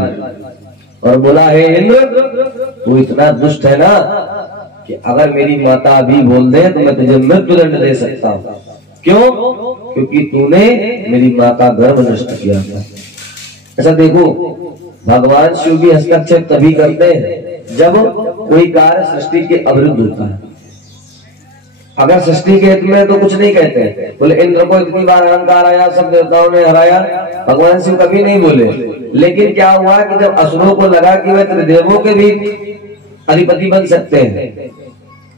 और बोला, हे इंद्र तू इतना दुष्ट है ना कि अगर मेरी माता अभी बोल दे तो मैं तुझे मृत्युदंड दे सकता हूँ। क्यों, क्योंकि तूने मेरी माँ का गर्भ नष्ट किया था। ऐसा देखो, भगवान शिव भी हस्तक्षेप तभी करते हैं जब कोई कार्य सृष्टि के अविरुद्ध होता है। अगर सृष्टि के हित में तो कुछ नहीं कहते। बोले इंद्र को इतनी बार अहंकार आया, सब देवताओं ने हराया, भगवान शिव कभी नहीं बोले। लेकिन क्या हुआ कि जब असुरों को लगा कि वे त्रिदेवों के भी अधिपति बन सकते हैं,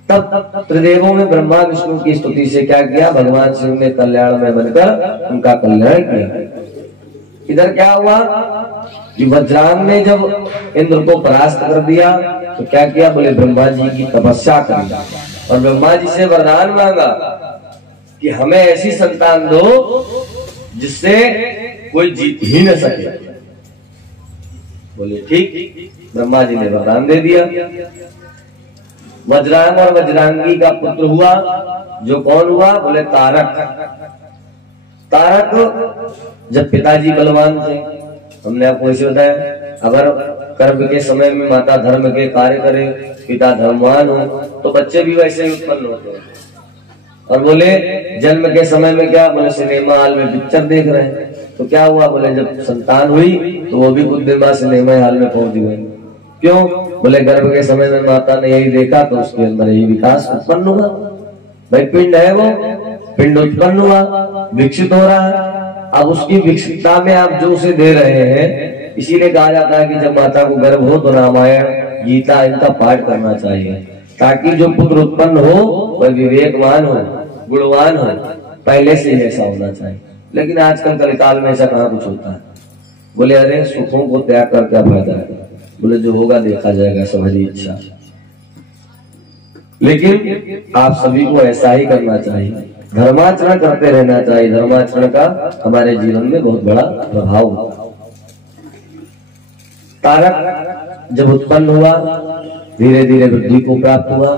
तब त्रिदेवों में ब्रह्मा विष्णु की स्तुति से क्या किया, भगवान शिव ने कल्याण में बनकर उनका कल्याण किया। इधर क्या हुआ कि वज्रांग ने जब इंद्र को परास्त कर दिया तो क्या किया, बोले ब्रह्मा जी की तपस्या करी और ब्रह्मा जी से वरदान मांगा कि हमें ऐसी संतान दो जिससे कोई जीत ही न सके। बोले ठीक, ब्रह्मा जी ने वरदान दे दिया। वज्रांग और वज्रांगी का पुत्र हुआ, जो कौन हुआ, बोले तारक। तारक जब पिताजी बलवान थे, हमने आपको ऐसे बताया, अगर गर्भ के समय में माता धर्म के कार्य करे, पिता धर्मवान हो, तो बच्चे भी वैसे ही उत्पन्न होते हैं। और बोले जन्म के समय में क्या, बोले सिनेमा हॉल में पिक्चर देख रहे हैं, तो क्या हुआ, बोले जब संतान हुई तो वो भी कुछ दिन बाद सिनेमा हॉल में पहुंच गए। क्यों, बोले गर्भ के समय में माता ने यही देखा तो उसके अंदर यही विकास उत्पन्न हुआ। भाई पिंड है, वो पिंड उत्पन्न हुआ, विकसित हो रहा है। अब उसकी विकसितता में आप जो उसे दे रहे हैं, इसीलिए कहा जाता है कि जब माता को गर्भ हो तो रामायण गीता इनका पाठ करना चाहिए, ताकि जो पुत्र उत्पन्न हो वह विवेकवान हो, गुणवान हो। पहले से ही ऐसा होना चाहिए। लेकिन आजकल कलिकाल में ऐसा कहाँ कुछ होता है। बोले अरे सुखों को त्याग कर क्या फायदा है, बोले जो होगा देखा जाएगा, समझी इच्छा। लेकिन आप सभी को ऐसा ही करना चाहिए, धर्माचरण करते रहना चाहिए। धर्माचरण का हमारे जीवन में बहुत बड़ा प्रभाव होता है। तारक जब उत्पन्न हुआ, धीरे धीरे वृद्धि को प्राप्त हुआ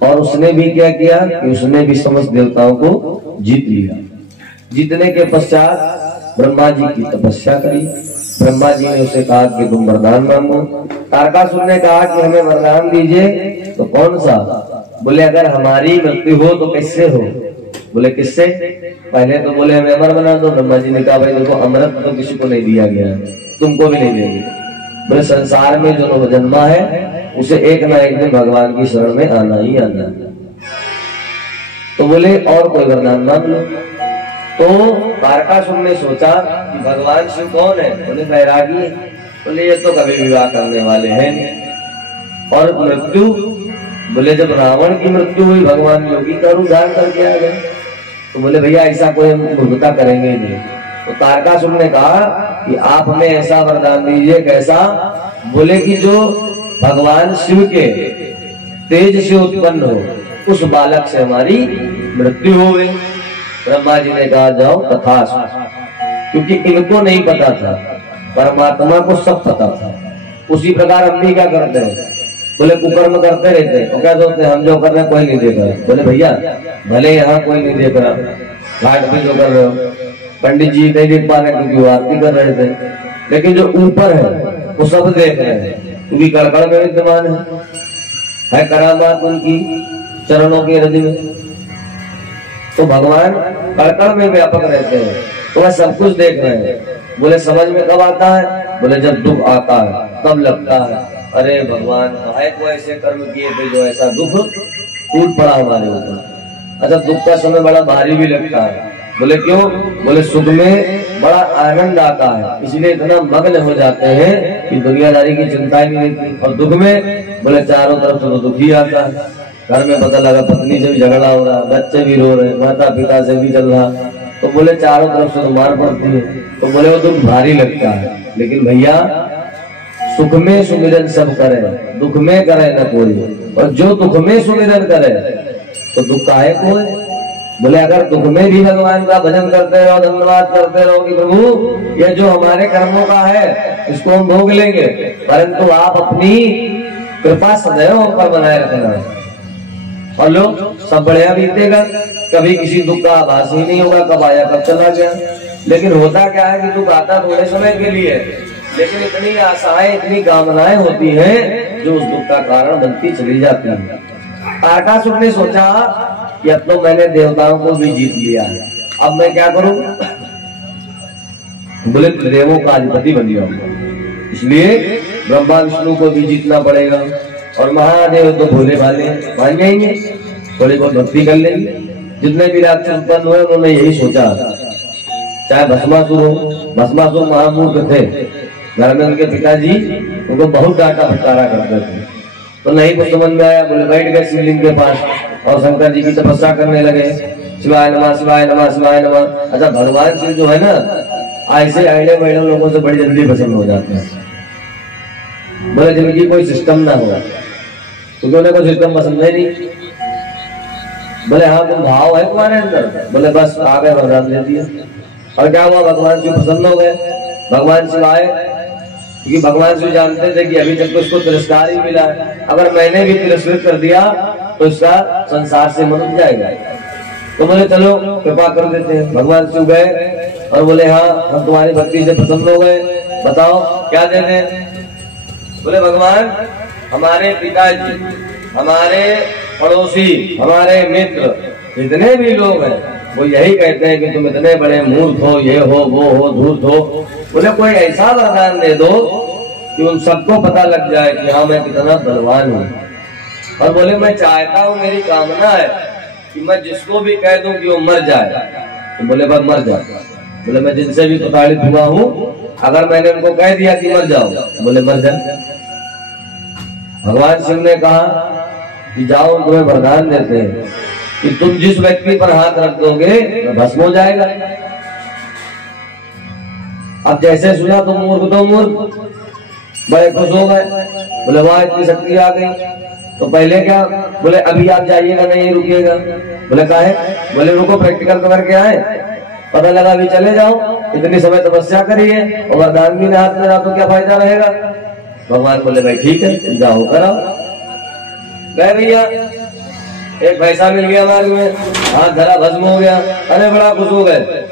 और उसने भी क्या किया कि उसने भी समस्त देवताओं को जीत लिया। जीतने के पश्चात ब्रह्मा जी की तपस्या करी। ब्रह्मा जी ने उसे कहा कि तुम वरदान मांगो। तारकासुर ने कहा कि हमें वरदान दीजिए, तो कौन सा, बोले अगर हमारी मृत्यु हो तो किससे हो, बोले किससे, पहले तो बोले हमें अमर बना दो। ब्रह्मा जी ने कहा भाई देखो अमृत तो किसी को नहीं दिया गया, तुमको भी नहीं देंगे। बोले संसार में जो जन्मा है उसे एक ना एक दिन भगवान की शरण में आना ही आना है। तो बोले और कोई वरदान मांग लो। तो तारकासुर ने सोचा कि भगवान शिव कौन है, बोले बैरागी। बोले ये तो कभी विवाह करने वाले हैं। और मृत्यु, बोले जब रावण की मृत्यु हुई भगवान योगी का रूप धारण करके आ गए। तो बोले भैया ऐसा कोई हम मूर्खता करेंगे नहीं। तो तारकासुर ने कहा कि आप हमें ऐसा वरदान दीजिए, कैसा, बोले कि जो भगवान शिव के तेज से उत्पन्न हो उस बालक से हमारी मृत्यु हो गई। ब्रह्मा जी ने कहा जाओ तथास्तु, क्योंकि इनको नहीं पता था, परमात्मा को सब पता था। उसी प्रकार हम भी क्या करते हैं, बोले कुकर्म करते रहते हैं, और क्या सोचते हैं हम जो कर रहे हैं कोई नहीं देख रहा। बोले भैया भले यहाँ कोई नहीं देख रहा, घाट पे जो कर रहे हो, पंडित जी नहीं देख पा रहे क्योंकि वो आरती कर रहे थे, लेकिन जो ऊपर है वो सब देख रहे हैं, क्योंकि कड़कड़ में विद्यमान है करामात उनकी चरणों के हृदय में। तो भगवान कड़कड़ में व्यापक रहते हैं, तो वह सब कुछ देख रहे हैं। बोले समझ में कब आता है, बोले जब दुख आता है तब लगता है अरे भगवान काहे को ऐसे कर्म किए थे जो ऐसा दुख टूट पड़ा हमारे ऊपर। अच्छा दुख का समय बड़ा भारी भी लगता है। बोले क्यों, बोले सुख में बड़ा आनंद आता है, इसलिए इतना मग्न हो जाते हैं कि दुनियादारी की चिंता ही नहीं रहती। और दुख में बोले चारों तरफ से तो दुख ही आता है। घर में पता लगा पत्नी से भी झगड़ा हो रहा, बच्चे भी रो रहे, माता पिता से भी चल रहा, तो बोले चारों तरफ से तो मार पड़ती है, तो बोले वो दुख भारी लगता है। लेकिन भैया सुख में सुमिरन सब करे, दुख में करे न कोई। और जो दुख में सुमिरन करे तो दुख काहे को है। बोले अगर दुख में भी भगवान का भजन करते रहो, धन्यवाद करते रहो कि प्रभु ये जो हमारे कर्मों का है इसको हम भोग लेंगे, परंतु आप अपनी कृपा सदैव हम पर बनाए रखना और लोग सब बढ़िया बीतेगा, कभी किसी दुख का आभास ही नहीं होगा, कब आया कब चला गया। लेकिन होता क्या है कि दुख आता थोड़े समय के लिए, लेकिन इतनी आशाएं इतनी कामनाएं होती हैं जो उस दुख का कारण बनती चली जाती है। तारकासुर ने सोचा कि अब तो मैंने देवताओं को भी जीत लिया है, अब मैं क्या करूं। बोले देवों का अधिपति बन गया, इसलिए ब्रह्मा विष्णु को भी जीतना पड़ेगा। और महादेव तो भोले भाले मान जाएंगे, थोड़ी बहुत भक्ति कर लेंगे। जितने भी राक्षस उत्पन्न हुए उन्होंने यही सोचा, चाहे भस्मासुर हो, भस्मासुर महामूर्ख थे, घर में उनके पिताजी उनको बहुत डांटा फटकारा करते थे, तो नहीं कुछ समझ में आया, बोले बैठ गए शिवलिंग के पास और शंकर जी की तपस्या करने लगे, शिवाय नमः शिवाय नमः शिवाय नमः। अच्छा, भगवान शिव जो है ना, ऐसे आइडे वाइडे लोगों से बड़ी जल्दी पसंद हो जाते हैं। बोले जिनकी कोई सिस्टम ना हो, क्योंकि उन्हें कोई सिस्टम पसंद है नहीं। बोले हाँ, तुम भाव है तुम्हारे अंदर, बोले बस आ गए, वरदान दे दिया। और क्या हुआ, भगवान शिव प्रसन्न हो गए, भगवान शिव आए, क्योंकि भगवान शिव जानते थे कि अभी तक तो इसको तिरस्कार ही मिला है, अगर मैंने भी तिरस्कृत कर दिया तो इसका संसार से मन उठ जाएगा। तो बोले चलो कृपा कर देते हैं। भगवान शिव गए और बोले हाँ, हम तुम्हारी भक्ति से प्रसन्न हो गए, बताओ क्या दे दें। बोले भगवान, हमारे पिताजी, हमारे पड़ोसी, हमारे मित्र, जितने भी लोग हैं वो यही कहते हैं कि तुम इतने बड़े मूर्ख हो, ये हो, वो हो, धूर्त हो। बोले कोई ऐसा वरदान दे दो कि उन सबको पता लग जाए कि हाँ मैं कितना बलवान हूँ। और बोले मैं चाहता हूँ, मेरी कामना है कि मैं जिसको भी कह दूं कि वो मर जाए, तो बोले बस मर जाए। बोले मैं जिनसे भी प्रताड़ित हुआ हूँ, अगर मैंने उनको कह दिया कि मर जाओ, बोले मर जाए। भगवान शिव ने कहा कि जाओ, तुम्हें वरदान देते हैं कि तुम जिस व्यक्ति पर हाथ रख दोगे भस्म हो जाएगा। अब जैसे सुना तो मूर्ख बड़े खुश हो गए, बोले वाह इतनी शक्ति आ गई। तो पहले क्या, बोले अभी आप जाइएगा, नहीं रुकिएगा। बोले काहे, बोले रुको प्रैक्टिकल तो करके आए, पता लगा अभी चले जाओ, इतनी समय तपस्या करिए और वरदान भी हाथ में रहा तो क्या फायदा रहेगा। भगवान बोले भाई ठीक है, जाओ कराओ। गए भैया, एक पैसा मिल गया मार्ग में, हाथ धरा भस्म हो गया, अरे बड़ा खुश हो गए,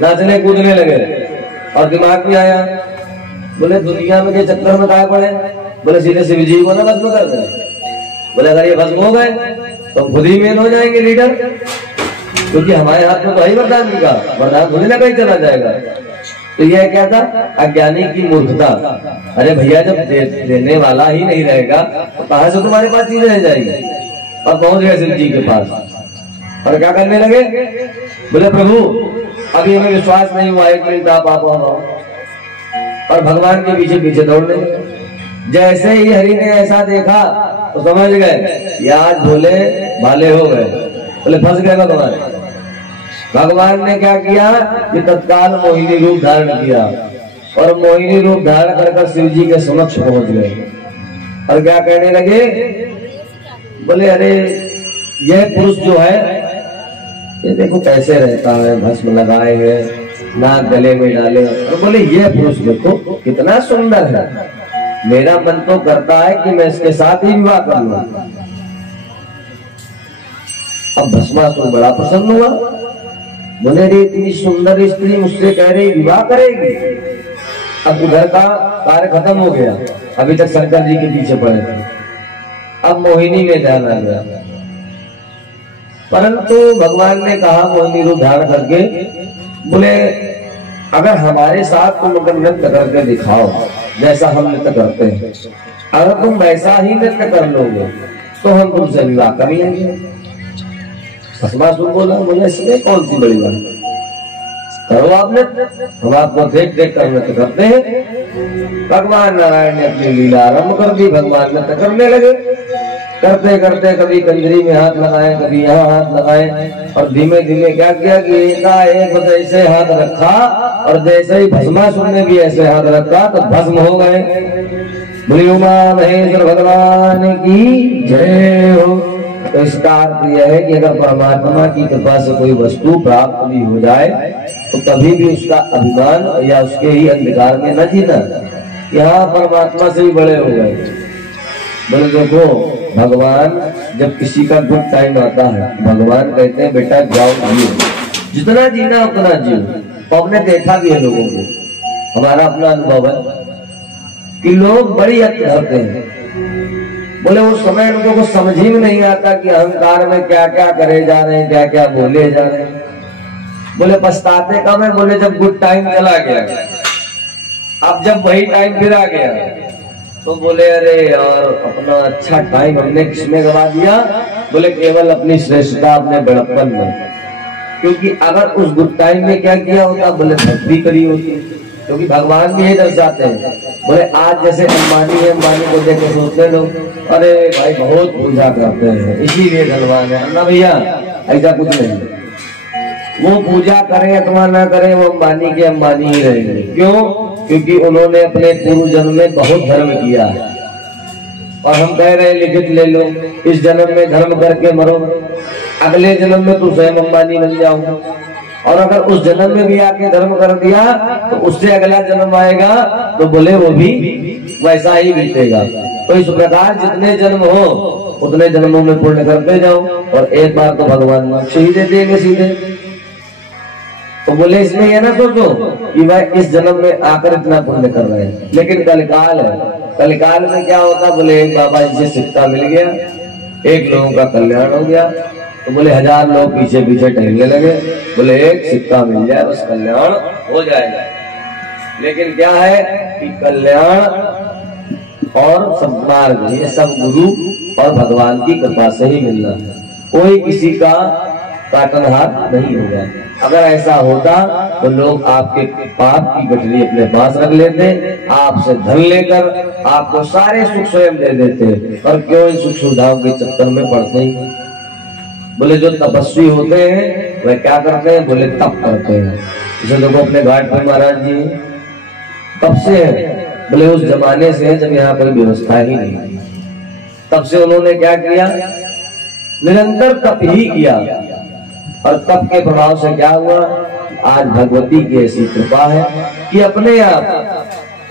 नाचने कूदने लगे। और दिमाग में आया, बोले दुनिया में के चक्कर में काय पड़े, बोले सीधे शिव जी को ना भस्म कर दे। बोले अगर ये भस्म हो गए तो खुद ही मेन हो जाएंगे लीडर, क्योंकि हमारे हाथ में तो ही वरदान का, वरदान खुद ना कहीं चला जाएगा। तो यह क्या था, अज्ञानी की मूर्खता। अरे भैया जब देने वाला ही नहीं रहेगा तो कहां से तुम्हारे पास चीज रह जाएगी। और पहुंच गए शिव जी के पास और क्या करने लगे, बोले प्रभु अभी हमें विश्वास नहीं हुआ, एक मिनट आप और भगवान के पीछे पीछे दौड़ने। जैसे ही हरि ने ऐसा देखा तो समझ गए ये आज भोले भाले हो गए, बोले फंस गए भगवान। भगवान ने क्या किया कि तत्काल मोहिनी रूप धारण किया और मोहिनी रूप धारण कर शिव जी के समक्ष पहुंच गए और क्या कहने लगे, बोले अरे यह पुरुष जो है ये देखो कैसे रहता है, भस्म लगाए हुए, नाक गले में डाले, और बोले ये पुरुष देखो कितना सुंदर है, मेरा मन तो करता है कि मैं इसके साथ ही विवाह कर लूं। अब भस्मासुर बड़ा प्रसन्न हुआ, बोले रे इतनी सुंदर स्त्री मुझसे कह रही विवाह करेगी। अब उधर का कार्य खत्म हो गया, अभी तक शंकर जी के पीछे पड़े थे, अब मोहिनी में ध्यान आ गया। परंतु भगवान ने कहा मोहिनी रूप धारण करके, बोले अगर हमारे साथ तुम अगर नृत्य करके दिखाओ जैसा हम नृत्य करते हैं, अगर तुम वैसा ही नृत्य कर लोगे तो हम तुमसे विवाह कर लेंगे। भस्मासुर बोला मुझे इसमें कौन सी बड़ी बात, करो आप नृत्य, हम आपको देख देख कर नृत्य करते हैं। भगवान नारायण ने अपनी लीला आरंभ कर दी, भगवान नृत्य करने लगे। करते करते कभी कंजरी में हाथ लगाए, कभी यहाँ हाथ लगाए, और धीमे धीमे क्या किया कि एकाएक जैसे हाथ रखा और जैसे ही भस्मासुर ने भी ऐसे हाथ रखा तो भस्म हो गए। बोली उमा महेश्वर भगवान की जय हो। तो इसका अर्थ यह है कि अगर परमात्मा की कृपा से कोई वस्तु प्राप्त भी हो जाए तो कभी भी उसका अभिमान या उसके ही अंधकार में न जीना। यहाँ परमात्मा से भी बड़े हो गए। बोले देखो भगवान जब किसी का गुड टाइम आता है, भगवान कहते हैं बेटा जाओ जियो, जितना जीना उतना जियो। तो हमने देखा भी है लोगों को, हमारा अपना अनुभव है कि लोग बड़ी हद करते हैं। बोले उस समय उनको कुछ समझ ही में नहीं आता कि अहंकार में क्या क्या करे जा रहे हैं, क्या क्या बोले जा रहे हैं। बोले पछताते कब है, बोले जब गुड टाइम चला गया। अब जब वही टाइम फिर आ गया तो बोले अरे यार अपना अच्छा टाइम हमने किसमें गवा दिया? बोले केवल अपनी श्रेष्ठता, अपने बड़प्पन में। क्योंकि अगर उस गुड टाइम में क्या किया होता? बोले भक्ति करी होती। क्योंकि भगवान भी ये दर्शाते हैं। बोले आज जैसे अंबानी है, अंबानी को देख के सोचते लोग अरे भाई बहुत पूजा करते हैं इसीलिए धनवान है। ना भैया, ऐसा कुछ नहीं। वो पूजा करें अथवा ना करें, वो अंबानी के अंबानी ही रहेंगे। क्यों? क्योंकि उन्होंने अपने पूर्व जन्म में बहुत धर्म किया है। और हम कह रहे हैं लिखित ले लो, इस जन्म में धर्म करके मरो, अगले जन्म में तू स्वयं अंबानी बन जाओ। और अगर उस जन्म में भी आके धर्म कर दिया तो उससे अगला जन्म आएगा तो बोले वो भी वैसा ही बीतेगा। तो इस प्रकार जितने जन्म हो उतने जन्मों में पुण्य करते जाओ, और एक बार तो भगवान मोक्ष ही दे देंगे सीधे। तो बोले इसमें ये ना सोचो कि भाई इस जन्म में आकर इतना पुण्य कर रहे हैं, लेकिन कलिकाल है। कलिकाल में क्या होता? बोले एक बाबा जी से सिक्का मिल गया, एक लोगों का कल्याण हो गया, तो बोले 1000 लोग पीछे पीछे टहलने लगे। बोले एक सिक्का मिल जाए बस कल्याण हो जाएगा। लेकिन क्या है कि कल्याण और सन्मार्ग ये सब गुरु और भगवान की कृपा से ही मिलना है। कोई किसी का काटनहार नहीं होगा। अगर ऐसा होता तो लोग आपके पाप की गठरी अपने पास रख लेते, आपसे धन लेकर आपको सारे सुख स्वयं दे देते। और क्यों इन सुख सुविधाओं के चक्कर में पड़ते ही? बोले जो तपस्वी होते हैं वह क्या करते हैं? बोले तप करते हैं। जैसे देखो अपने घाट पर महाराज जी तब से है। बोले उस जमाने से है जब यहाँ कोई व्यवस्था ही नहीं थी, तब से उन्होंने क्या किया? निरंतर तप ही किया। और तप के प्रभाव से क्या हुआ? आज भगवती की ऐसी कृपा है कि अपने आप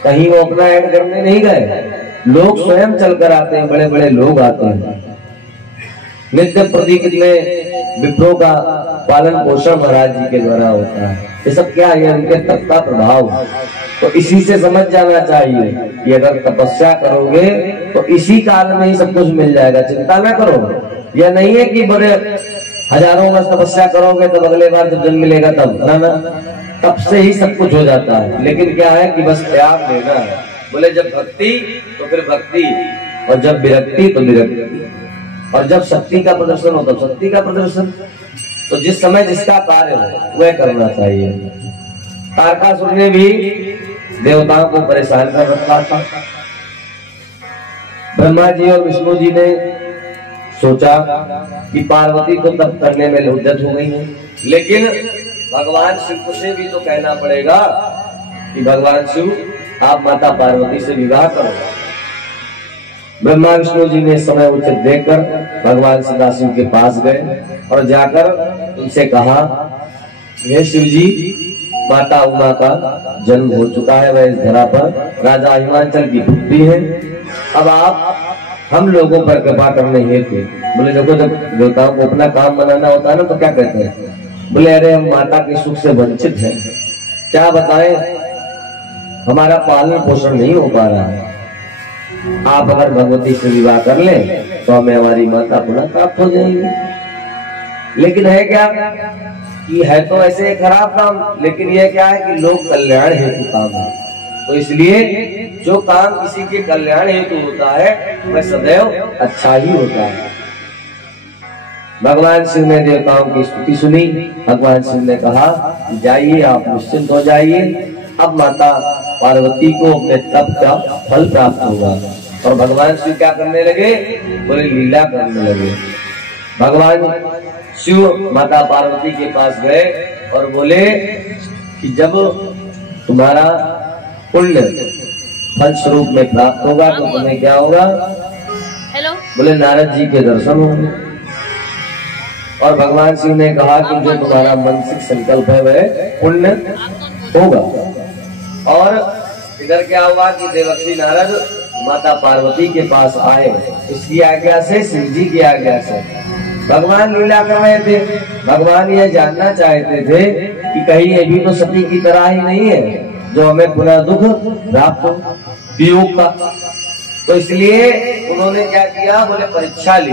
कहीं वो अपना ऐड करने नहीं गए, लोग स्वयं चलकर आते हैं। बड़े बड़े लोग आते हैं। नित्य प्रति कितने विप्रों का पालन पोषण महाराज जी के द्वारा होता है। ये सब क्या है? उनके तप का प्रभाव। तो इसी से समझ जाना चाहिए कि अगर तपस्या करोगे तो इसी काल में ही सब कुछ मिल जाएगा, चिंता ना करो। यह नहीं है कि बड़े हजारों वर्ष तपस्या करोगे तब अगले बार जब जन्म मिलेगा तब, ना, तब से ही सब कुछ हो जाता है। लेकिन क्या है कि बस त्याग देना है। बोले जब भक्ति तो फिर भक्ति, और जब विरक्ति तो विरक्ति, और जब शक्ति का प्रदर्शन हो तब शक्ति का प्रदर्शन। तो जिस समय जिसका कार्य हो वह करना चाहिए। तारकासुर ने भी देवताओं को परेशान कर रखा था। ब्रह्मा जी और विष्णु जी ने सोचा कि पार्वती तो तप करने में उद्यत हो गई है, लेकिन भगवान शिव से भी तो कहना पड़ेगा कि भगवान शिव आप माता पार्वती से विवाह करो। ब्रह्मा विष्णु जी ने समय उचित देखकर भगवान सदाशिव के पास गए और जाकर उनसे कहा, हे शिव जी, माता उमा का जन्म हो चुका है, वह इस धरा पर राजा हिमाचल की पुत्री है। अब आप हम लोगों पर कृपा करने हेतु, बोले देखो जब देवताओं को अपना काम बनाना होता है ना तो क्या कहते हैं? बोले अरे हम माता के सुख से वंचित हैं, क्या बताएं, हमारा पालन पोषण नहीं हो पा रहा है। आप अगर भगवती से विवाह कर लें तो हमें हमारी माता पुनः प्राप्त हो जाएगी। लेकिन है क्या कि है तो ऐसे खराब काम, लेकिन यह क्या है कि लोग कल्याण हेतु काम है। तो इसलिए जो काम किसी के कल्याण हेतु होता है वह सदैव अच्छा ही होता है। भगवान शिव ने देवताओं की स्तुति सुनी। भगवान शिव ने कहा, जाइए आप निश्चिंत हो जाइए, अब माता पार्वती को अपने तप का फल प्राप्त होगा। और भगवान शिव क्या करने लगे? बोले लीला करने लगे। भगवान शिव माता पार्वती के पास गए और बोले कि जब तुम्हारा पुण्य फल स्वरूप में प्राप्त होगा तो तुम्हें क्या होगा? बोले नारद जी के दर्शन होंगे। और भगवान शिव ने कहा कि जो तुम्हारा मानसिक संकल्प है वह पुण्य होगा। और इधर क्या हुआ कि देवर्षि नारद माता पार्वती के पास आए, इसकी आज्ञा से, शिव जी की आज्ञा से। भगवान लीला कर रहे थे। भगवान यह जानना चाहते थे कि कहीं ये भी तो सती की तरह ही नहीं है जो हमें पुनः दुख प्राप्त हो, वियोग का। तो इसलिए उन्होंने क्या किया? बोले परीक्षा ली।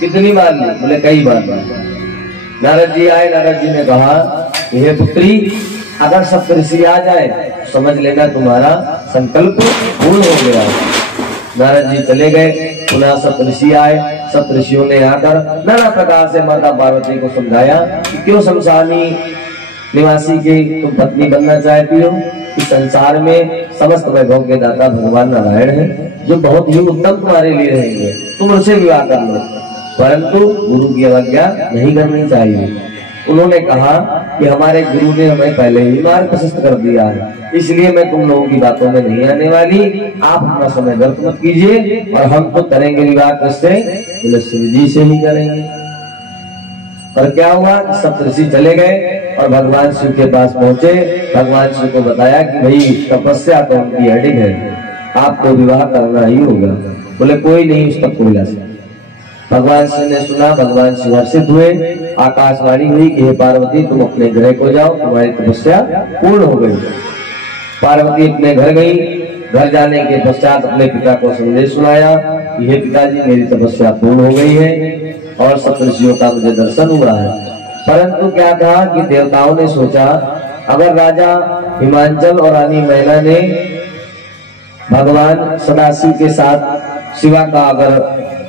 कितनी बार ली? बोले कई बार ली। नारद जी आए। नारद जी ने कहा, हे पुत्री, अगर सब ऋषि आ जाए समझ लेना तुम्हारा संकल्प पूर्ण हो गया। नारद जी चले गए, पुनः सप्तऋषि आए। सप्तऋषियों ने आकर नाना प्रकार से माता पार्वती को समझाया कि क्यों शमशानी निवासी की तुम पत्नी बनना चाहती हो। इस संसार में समस्त वैभव के दाता भगवान नारायण हैं, जो बहुत ही उत्तम तुम्हारे लिए रहेंगे, तुम उनसे विवाह कर लो, परंतु गुरु की अवज्ञा नहीं करनी चाहिए। उन्होंने कहा कि हमारे गुरु ने हमें पहले ही मार्ग प्रशस्त कर दिया है, इसलिए मैं तुम लोगों की बातों में नहीं आने वाली। आप अपना समय व्यर्थ मत कीजिए, और हम तो करेंगे विवाह किससे? बोले शिव जी से ही करेंगे। और क्या हुआ? सप्तऋषि चले गए और भगवान शिव के पास पहुंचे। भगवान शिव को बताया कि भाई तपस्या तो उनकी अडिग है, आपको विवाह करना ही होगा। बोले कोई नहीं, उस तक कोई से। भगवान शिव ने सुना, भगवान शिव हर्षित हुए। आकाशवाणी हुई कि हे पार्वती तुम अपने घर को जाओ, तुम्हारी तपस्या पूर्ण हो गई। पार्वती अपने घर गई। घर जाने के पश्चात अपने पिता को संदेश सुनाया कि हे पिताजी मेरी तपस्या पूर्ण हो गई है और सप्तऋषियों का मुझे दर्शन हुआ है। परंतु क्या था कि देवताओं ने सोचा अगर राजा हिमांचल और रानी मैना ने भगवान सदाशिव के साथ शिवा का अगर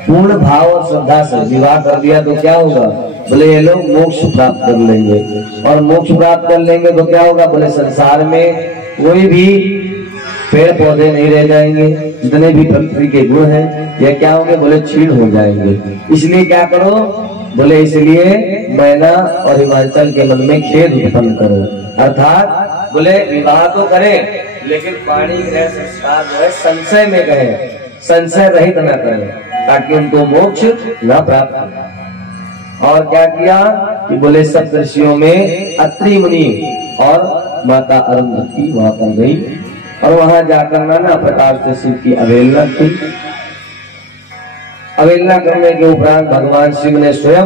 पूर्ण भाव और श्रद्धा से विवाह कर दिया तो क्या होगा? बोले ये लोग मोक्ष प्राप्त कर लेंगे, और मोक्ष प्राप्त कर लेंगे तो क्या होगा? बोले संसार में कोई भी पेड़ पौधे नहीं रह जाएंगे, जितने भी प्रकृति के गुण हैं ये क्या होंगे? बोले क्षीण हो जाएंगे। इसलिए क्या करो? बोले इसलिए मैना और हिमांचल के मन में खेद उत्पन्न करो, अर्थात बोले विवाह तो करें लेकिन पाणी ग्रह संस्कार जो है संशय में करें, संशय रहित न करें, ताकि उनको मोक्ष न प्राप्त हो। और क्या किया कि बोले सप्तऋषियों में अत्रि मुनि और माता अरुंधति वहां पर गई, और वहां जाकर नाना प्रकार से शिव की अवहेलना की। अवहेलना करने के उपरांत भगवान शिव ने स्वयं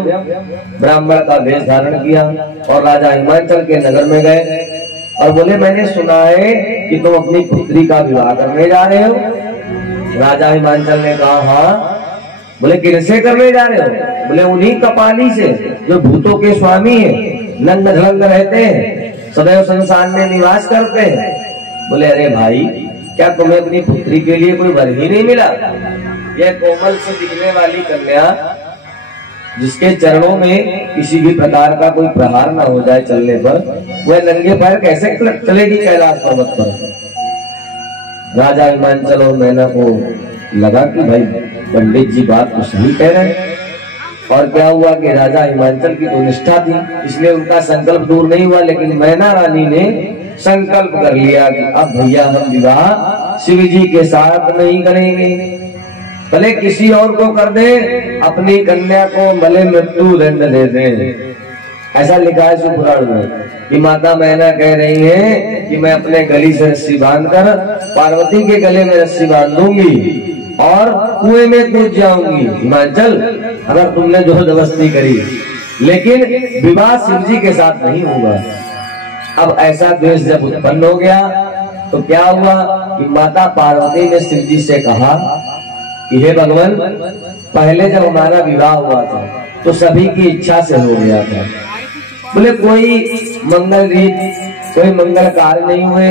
ब्राह्मण का वेश धारण किया और राजा हिमांचल के नगर में गए और बोले मैंने सुना है कि तुम अपनी पुत्री का विवाह करने जा रहे हो। राजा हिमांचल ने कहा हाँ। बोले किससे करने जा रहे हो? बोले उन्हीं कपाली से जो भूतों के स्वामी है, नंग धड़ंग रहते हैं, सदैव संसार में निवास करते हैं। बोले अरे भाई क्या तुम्हें अपनी पुत्री के लिए कोई वर ही नहीं मिला? यह कोमल से दिखने वाली कन्या जिसके चरणों में किसी भी प्रकार का कोई प्रहार न हो जाए चलने पर, वह नंगे पैर कैसे चलेगी कैलाश पर्वत पर? राजा हिमांचल और मैना को लगा कि भाई पंडित जी बात तो सही कह रहे हैं। और क्या हुआ कि राजा हिमांचल की तो निष्ठा थी, इसलिए उनका संकल्प दूर नहीं हुआ। लेकिन मैना रानी ने संकल्प कर लिया कि अब भैया हम विवाह शिव जी के साथ नहीं करेंगे, भले किसी और को कर दे, अपनी कन्या को भले मृत्यु दंड दे दे। ऐसा लिखा है शिव पुराण में कि माता मैना कह रही है कि मैं अपने गली से रस्सी बांधकर पार्वती के गले में रस्सी बांध दूंगी और कुएं में कूद जाऊंगी हिमांचल, अगर तुमने जबरदस्ती करी, लेकिन विवाह शिव जी के साथ नहीं होगा। अब ऐसा द्वेष जब उत्पन्न हो गया तो क्या हुआ कि माता पार्वती ने शिव जी से कहा कि हे भगवान, पहले जब हमारा विवाह हुआ था तो सभी की इच्छा से हो गया था। बोले कोई मंगल रीत, कोई मंगल कार्य नहीं हुए,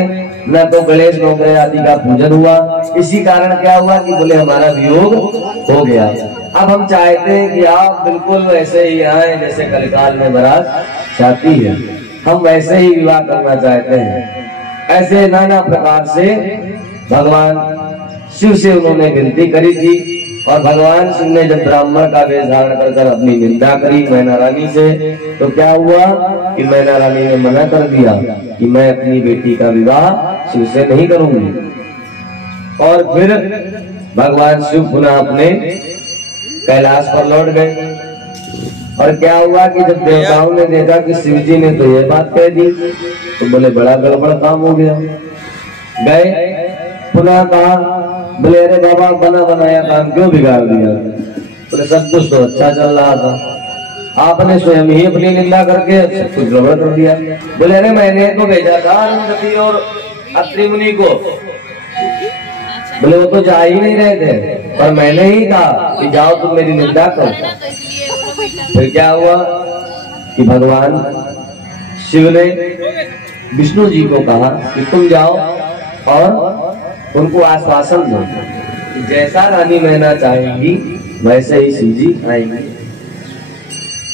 न तो गणेश नवग्रह आदि का पूजन हुआ। इसी कारण क्या हुआ कि बोले हमारा वियोग हो गया। अब हम चाहते हैं कि आप बिल्कुल वैसे ही आए जैसे कलिकाल में बारात जाती है, हम वैसे ही विवाह करना चाहते हैं। ऐसे नाना प्रकार से भगवान शिव से उन्होंने विनती करी थी। और भगवान शिव ने जब ब्राह्मण का वेश धारण कर अपनी निंदा करी मैना रानी से, तो क्या हुआ कि मैना रानी ने मना कर दिया कि मैं अपनी बेटी का विवाह शिव से नहीं करूंगी। और फिर भगवान शिव पुनः अपने कैलाश पर लौट गए। और क्या हुआ कि जब देवताओं ने देखा कि शिव जी ने तो यह बात कह दी, तो बोले बड़ा गड़बड़ काम हो गया। गए पुनः कहा, बोले अरे बाबा बना बनाया काम क्यों बिगाड़ दिया? बोले सब कुछ तो अच्छा चल रहा था, आपने स्वयं ही अपनी निंदा करके सब कुछ गड़बड़ कर दिया। बोले अरे मैंने तो भेजा था अरुंधति और अत्रि मुनि को। बोले वो तो जा ही नहीं रहे थे, पर मैंने ही कहा कि जाओ तुम मेरी निंदा करो। फिर क्या हुआ कि भगवान शिव ने विष्णु जी को कहा कि तुम जाओ और उनको आश्वासन दो जैसा रानी मैना चाहेंगी वैसे ही शिव जी आएंगे।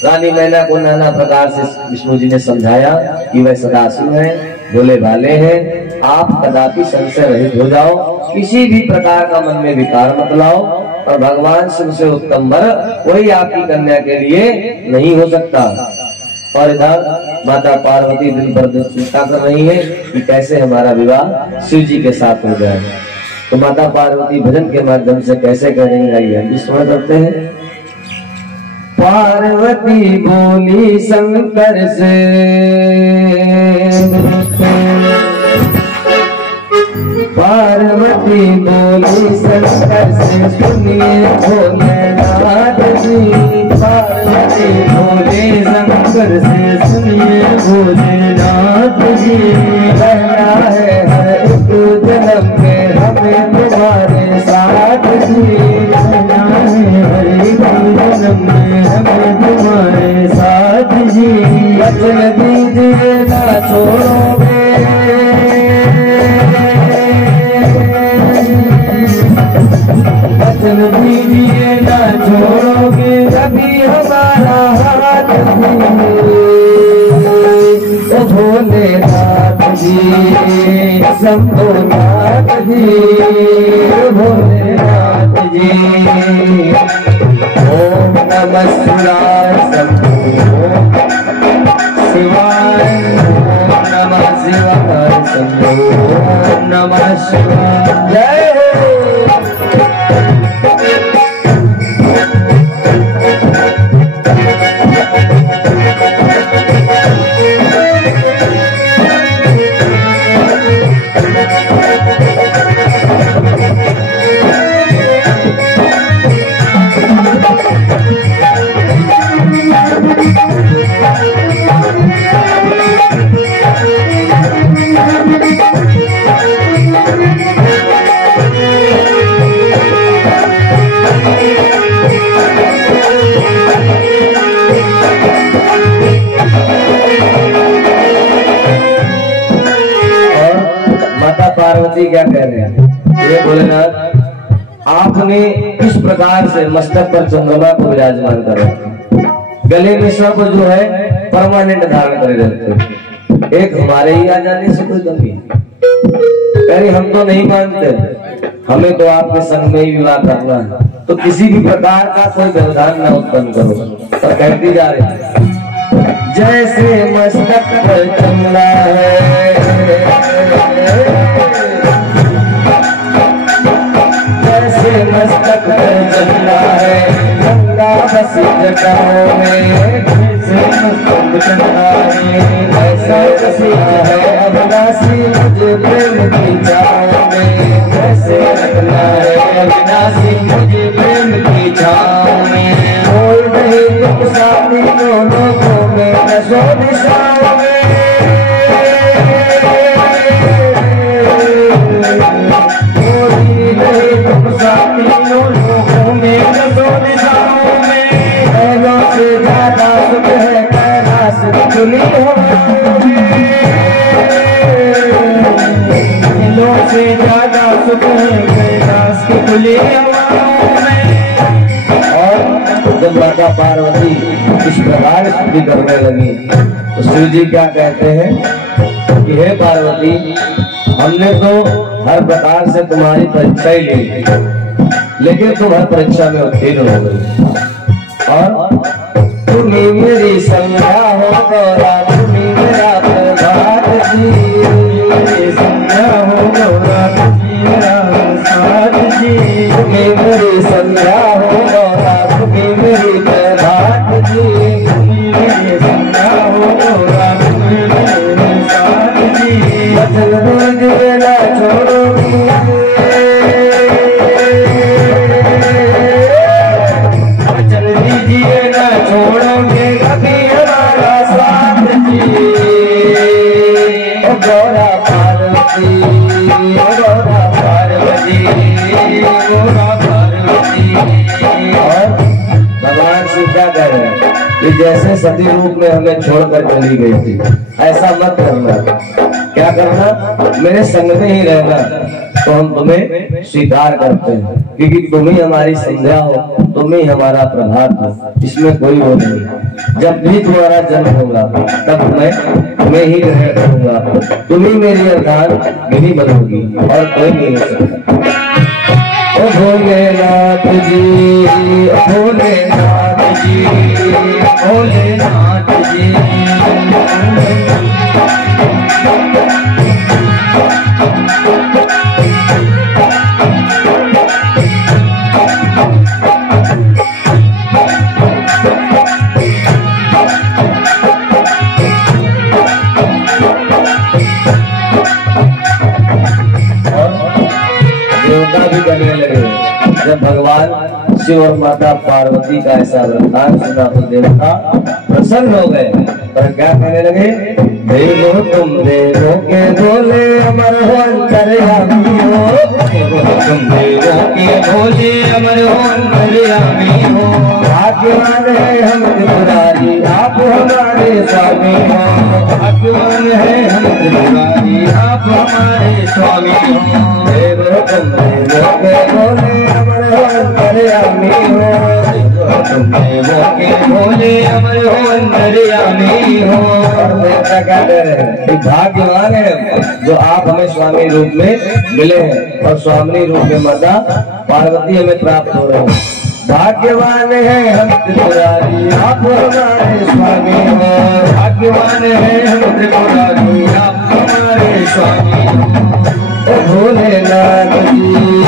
रानी मैना को नाना प्रकार से विष्णु जी ने समझाया कि वह सदाशिव हैं, भोले भाले हैं, आप कदापि संशय रहित हो जाओ, किसी भी प्रकार का मन में विकार मत लाओ, और भगवान शिव से उत्तम वर कोई आपकी कन्या के लिए नहीं हो सकता। और इधर माता पार्वती दिन भर दिन चिंता कर रही है कि कैसे हमारा विवाह शिव जी के साथ हो जाए। तो माता पार्वती भजन के माध्यम से कैसे करेंगे, आइए हम स्मरण करते हैं। पार्वती बोली शंकर से, पार्वती बोली शंकर से, सुनिए भोलेनाथ जी। पार्वती बोली शंकर से, सुनिए भोलेनाथ जी। कहना है हर एक जन्म में हमें तुम्हारे साथ जी। कहना है हर एक जन्म में हमें तुम्हारे साथ जी। वचन दीजिए ना छोड़ोगे, वचन दीजिए ना छोड़ोगे कभी हमारा हाथ जी। ओ भोलेनाथ जी, शंभोनाथ जी, भोलेनाथ जी। ओम नमः शिवाय, शंभो शिवाय, ओम नमः शिवाय, शंभो नमः शिवाय। जय हो। पार्वती क्या कह रहे हैं, ये भोलेनाथ आपने किस प्रकार से मस्तक पर चंद्रमा को विराजमान कर रखा, गले में सब जो है परमानेंट धारण करे रहते, एक हमारे ही आ जाने से कोई कमी है? हम तो नहीं मानते, हमें तो आपके संग में ही विवाह करना है, तो किसी भी प्रकार का कोई व्यवधान न उत्पन्न करो। पर कहती जा रही है जैसे मस्तक पर चंद्रमा है, जैसे मस्तक पर चंद्रमा है, गंगा बसी जटाओं में, जैसे मस्तक चंद्रमा है, ऐसा बसिया है अविनाशी मुझे प्रेम की छाओं में, जैसे रखना है अविनाशी मुझे प्रेम की छाओं में। कोई नहीं तुम साथी दोनों को में नशो दिशाओं में, लोगों में नशो दिशाओं में। कैलों से ज्यादा सुख है कैलाश की खुली हवाओं में, कैलों से ज्यादा सुख है कैलाश की खुली हवाओं में। और जब माता पार्वती इस प्रकार स्तुति करने लगी तो शिव जी क्या कहते हैं कि हे पार्वती, हमने तो हर प्रकार से तुम्हारी परीक्षा ही ली, लेकिन तुम हर परीक्षा में उत्तीर्ण हो गई, और तुम्ही मेरी संज्ञा हो गौरा, तुम्ही मेरा प्रभात जी, मेरी संज्ञा हो गौरा, तुम्ही मेरा साथ जी, तुम्ही मेरी संज्ञा हो गौरा, तुम्ही मेरी प्रभात जी, तुम्ही मेरी संज्ञा हो गौरा, तुम्ही मेरे साथ जी। वचन दीजिए ना छोड़ोगी, वचन दीजिए ना छोड़ोगे कभी हमारा साथ जी। ओ गौरा पार्वती, ओ गौरा पार्वती, गौरा पार्वती। और भगवान शिव क्या कह रहे हैं कि जैसे सती रूप में हमें छोड़कर चली गई थी, ऐसा मत करना। क्या करना? मेरे संग में ही रहना, तो हम तुम्हें स्वीकार करते हैं, क्योंकि तुम ही हमारी संध्या हो, तुम ही हमारा प्रभात हो, इसमें कोई वो नहीं। जब भी तुम्हारा जन्म होगा तब मैं ही ग्रहण करूंगा, तुम ही मेरी अर्धान विधि बनोगी और कोई नहीं हो सकता। ओ भोलेनाथ जी, भोलेनाथ जी, भोलेनाथ जी। देवता भी करने लगे। जब भगवान शिव और माता पार्वती का ऐसा वृत्तांत सुना तो देवता प्रसन्न हो गए, पर क्या कहने लगे? देवो तुम देवों के भोले अमर हो अंतर्यामी हो, तुम देवों के भोले अमर हो अंतर्यामी हो। भाग्यवान है हम त्रिपुरारी, आप हमारे स्वामी हो। भाग्यवान है हम त्रिपुरारी, आप हमारे स्वामी हो। देवो तुम देवों के भोले अमर हो अंतर्यामी हो, तुम देवों के भोले अमर हो अंतर्यामी हो। और देवता क्या कह रहे हैं? भाग्यवान है जो आप हमें स्वामी रूप में मिले हैं और स्वामी रूप में माता पार्वती हमें प्राप्त हो रहे हैं। भाग्यवान है हम त्रिपुरारी, आप हमारे स्वामी हो। भाग्यवान है हम त्रिपुरारी, आप हमारे स्वामी हो। भोलेनाथ जी,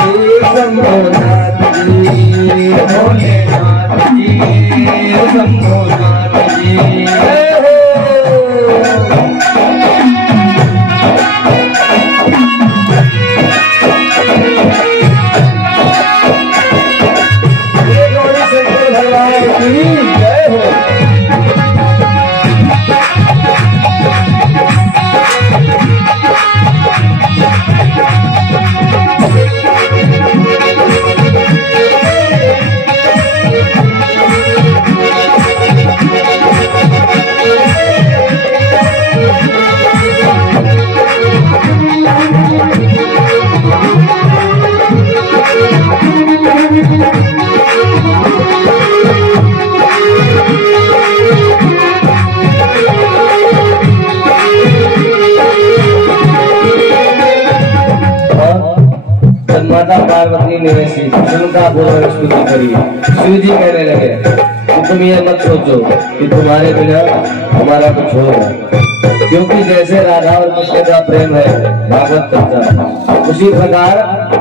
शंभोनाथ जी, भोलेनाथ जी, शंभोनाथ जी। माता पार्वती ने उनका पूर्ण स्तुति करी। शिव जी कहने लगे कि तुम ये मत सोचो कि तुम्हारे बिना हमारा कुछ होगा, क्योंकि जैसे राधा और कृष्ण का प्रेम है भागवत चर्चा, उसी प्रकार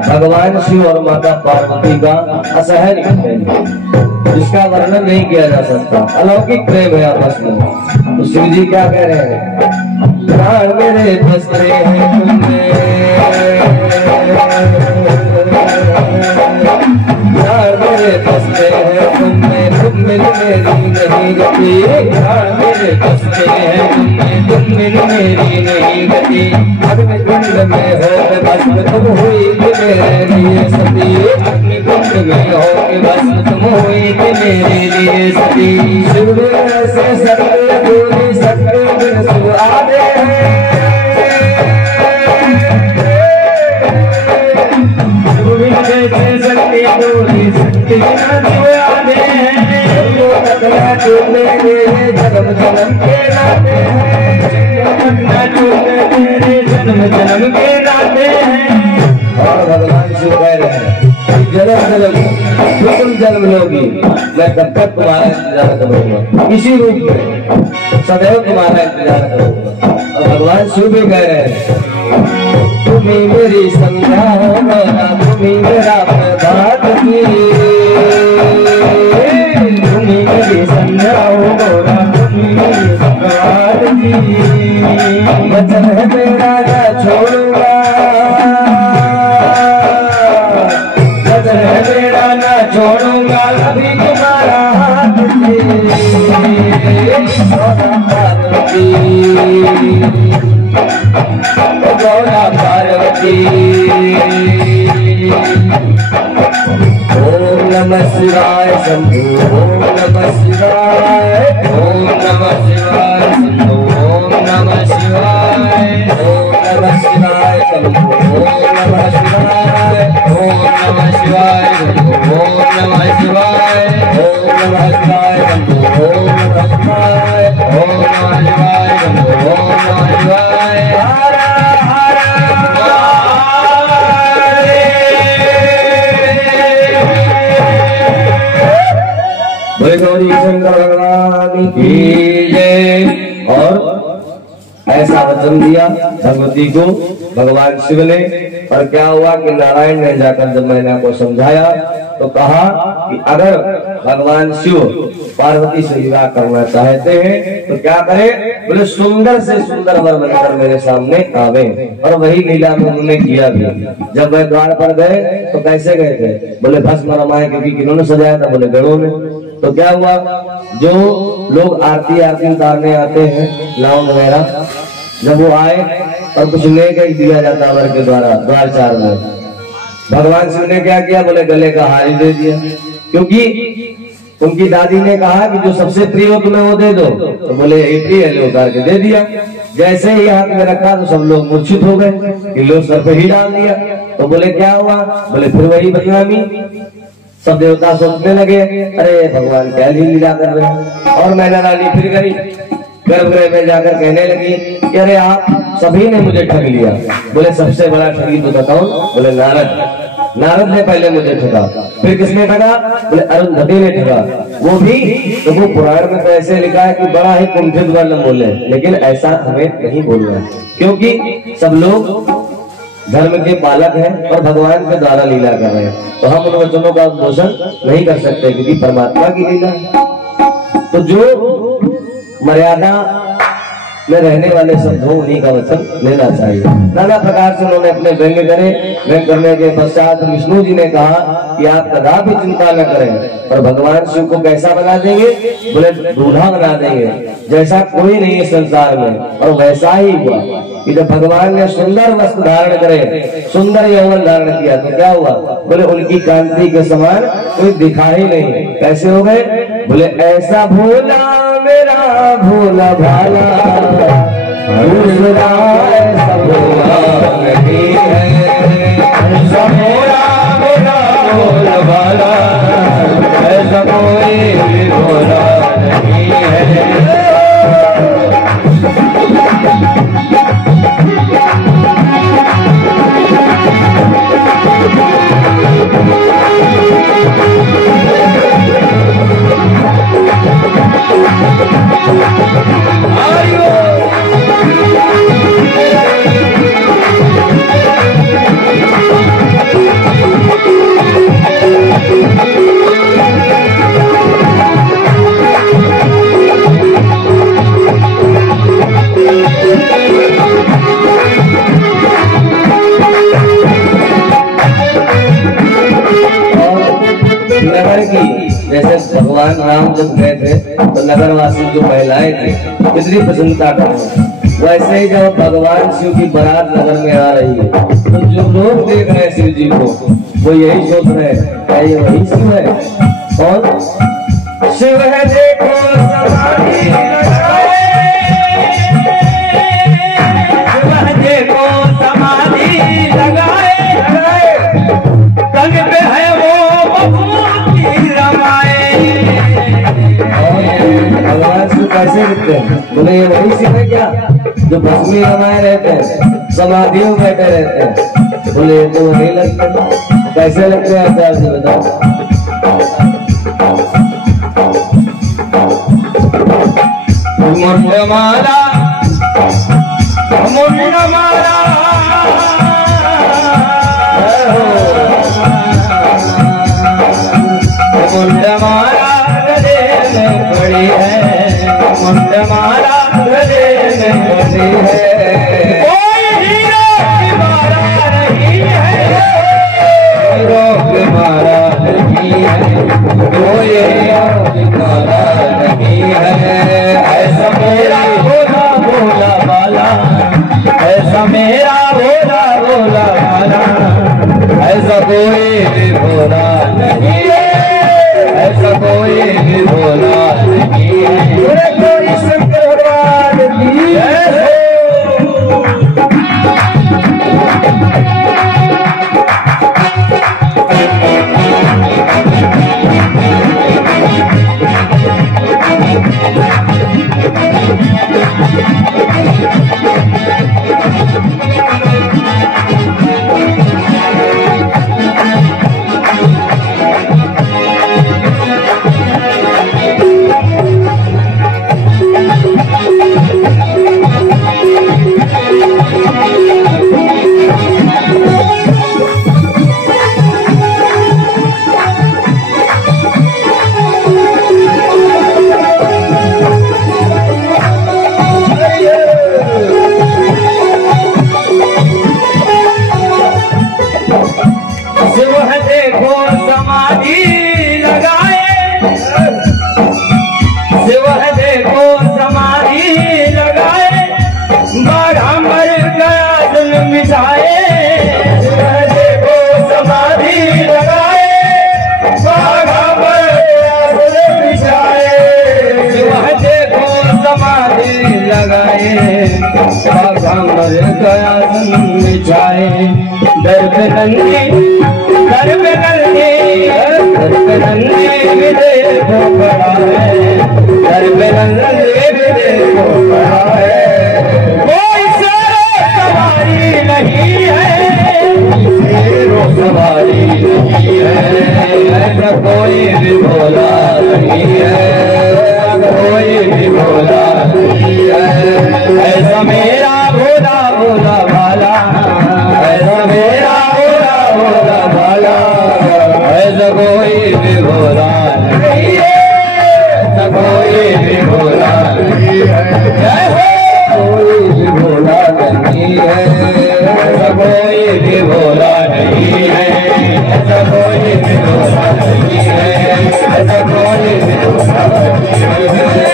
भगवान शिव और माता पार्वती का असहज प्रेम जिसका वर्णन नहीं किया जा सकता, अलौकिक प्रेम है आपस में। तो शिव जी क्या कह रहे हैं? प्राण मेरे बसते हैं तुमने, प्राण मेरे बसते हैं तुमने, तुम मिल मेरी नहीं गति। प्राण मेरे बसते हैं तुमने, तुम मिल मेरी नहीं गति। अग्निकुंड में हो के भस्म तुम हुई थी मेरे लिए सती, अग्निकुंड में हो के भस्म तुम हुई थी मेरे लिए सती। शिव से सत्य दूरी सत्य बिन शिव आदे हैं, शक्ति दूरी शक्ति बिना शिव आदे हैं। जन्म जन्म के नाते हैं, जन्म जन्म के नाते हैं। और भगवान शिव कह रहे हैं जन्म जन्म जो तुम जन्म लोगी मैं तब तक तुम्हारा इंतजार करूंगा, इसी रूप में सदैव तुम्हारा इंतजार करूंगा। और भगवान शिव भी कह रहे हैं तुम्ही मेरी संध्या हो गौरा, तुम्ही मेरा प्रभात की, तुम्ही मेरी संध्या हो गौरा, तुम्ही मेरी प्रभात की। वचन है मेरा ना छोड़ूंगा, वचन है मेरा ना छोड़ूंगा कभी तुम्हारा हाथ गौरा पार्वती। ओम नमः शिवाय शंभो, ओम नमः शिवाय, ओम नमः शिवाय शंभो, ओम नमः शिवाय, ओम नमः शिवाय शंभो, ओम नमः शिवाय। बोले गौरी शंकर भगवान की जय। और ऐसा वचन दिया भगवती को भगवान शिव ने। और क्या हुआ कि नारायण ने जाकर जब मैंने आपको समझाया तो कहा कि अगर भगवान शिव पार्वती से विवाह करना चाहते हैं तो क्या करें? बोले सुंदर से सुंदर वर बनकर मेरे सामने आवे। और वही लीला में उन्होंने किया भी। जब वह द्वार पर गए तो कैसे गए थे? बोले भस्म रमाए, क्योंकि किन्होंने सजाया था? बोले गणों ने। तो क्या हुआ? जो लोग आरती उतारने आते हैं लाउंड वगैरह, जब वो आए और कुछ लेकर दिया जाता वर के द्वारा द्वार चार में, भगवान शिव ने क्या किया? बोले गले का हार ही दे दिया। क्योंकि उनकी दादी ने कहा कि जो सबसे प्रिय हो तुम्हें वो दे दो। तो बोले यही प्रिय है, उतार के दे दिया। जैसे ही हाथ में रखा तो सब लोग मूर्छित हो गए कि लो सर पे ही डाल दिया। तो बोले क्या हुआ? बोले फिर वही बदनामी। सब देवता सोचने लगे अरे भगवान क्या लीला कर रहे हैं। और मैना रानी फिर गई गर्भगृह में जाकर कहने लगी कि अरे आप सभी ने मुझे ठग लिया। बोले सबसे बड़ा ठगी तो बताओ? बोले नारद ने पहले मुझे ठगा। फिर किसने ठगा? बोले अरुंधति ने ठगा। वो भी तो वो पुराण में तो ऐसे लिखा है कि बड़ा ही कुंठित वर्ण बोले, लेकिन ऐसा हमें नहीं बोलना है, क्योंकि सब लोग धर्म के पालक हैं और भगवान के द्वारा लीला कर रहे हैं। तो हम उन वचनों का उद्घोषण नहीं कर सकते, क्योंकि परमात्मा की लीला है। तो जो मर्यादा में रहने वाले शब्द हो उन्हीं का वचन लेना चाहिए। नाना प्रकार से उन्होंने अपने व्यंग्य करे। व्यंग्य करने के पश्चात विष्णु जी ने कहा कि आप कदापि चिंता न करें, और भगवान शिव को कैसा बना देंगे? बोले दूल्हा बना देंगे जैसा कोई नहीं है संसार में। और वैसा ही हुआ कि जब भगवान ने सुंदर वस्त्र धारण करे, सुंदर यौवन धारण किया तो क्या हुआ? बोले उनकी कांति के समान कोई दिखा ही नहीं। कैसे हो गए? बोले ऐसा भोला मेरा भोला भाला, दूसरा ऐसा भोला नहीं है। ऐसा भोला मेरा भोला भाला, ऐसा कोई भी भोला नहीं है। जैसे भगवान राम जब गए थे तो नगरवासी जो महिलाएं थी कितनी प्रसन्नता करते, वैसे ही जब भगवान शिव की बारात नगर में आ रही है तो जो लोग देख रहे हैं शिव जी को वो यही सोच रहे हैं क्या ये वही शिव है? कौन शिव है? देखो समाधि लगाए, शिव है देखो समाधि लगाए, तन पे है वो भगवान शिव कैसे दिखते हैं? बोले ये वही शिव है क्या जो भस्मी रमाए रहते हैं, समाधियों में बैठे रहते हैं? बोले ये तो वही लगते हैं। कैसे लगते हैं प्यार से बताओ? मुंडमाला मुंडमाला मुंडमाला गले में पड़ी है, मुंडमाला गले में पड़ी है। कोई हीरो की माला नहीं है, हीरो की माला नहीं है, कोई हीरो की माला नहीं है। ऐसा मेरा भोला भोला वाला, ऐसा मेरा भोला भोला वाला, ऐसा कोई भी भोला नहीं है, ऐसा कोई भी भोला नहीं है। कोई शंकर भगवान की जय। नंदी घर पे नंदी भी देखो पड़ा है, घर पे नंदी भी देखो पड़ा है। कोई शेरो सवारी नहीं है, शेरो सवारी नहीं है, ऐसा कोई भी भोला नहीं है, कोई भी भोला नहीं है। ऐसा मेरा भोला भोला भाला, ऐसा मेरा भोला भोला भाला, ऐसा कोई भी भोला नहीं है, ऐसा कोई भी भोला नहीं है, कोई भी भोला नहीं है, ऐसा कोई भी भोला नहीं है, ऐसा कोई भी भोला नहीं है, ऐसा कोई भी भोला नहीं है।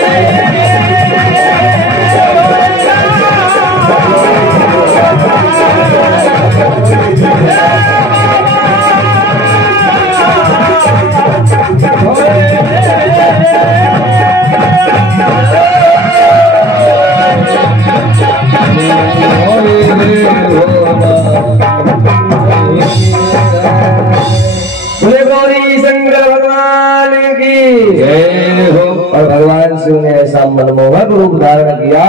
और भगवान शिव ने ऐसा मनमोहक रूप धारण किया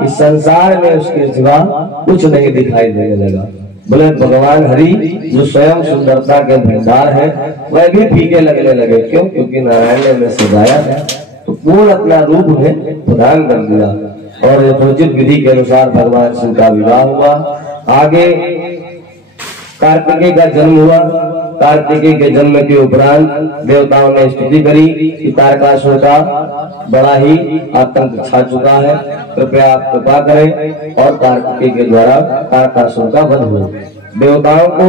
कि संसार में उसके सिवा कुछ नहीं दिखाई देने लगा। बोले भगवान हरि जो स्वयं सुंदरता के भंडार है वह भी फीके लगने लगे। क्यों? क्योंकि नारायण ने उन्हें सजाया है तो पूर्ण अपना रूप उन्हें प्रदान कर दिया। और यथोचित विधि के अनुसार भगवान शिव का विवाह हुआ। आगे कार्तिकेय का जन्म हुआ। कार्तिकेय के जन्म के उपरांत देवताओं ने स्तुति करी कि तारकासुर का बड़ा ही आतंक छा चुका है, कृपया आप कृपा करें और कार्तिकेय के द्वारा तारकासुर का वध हो। देवताओं को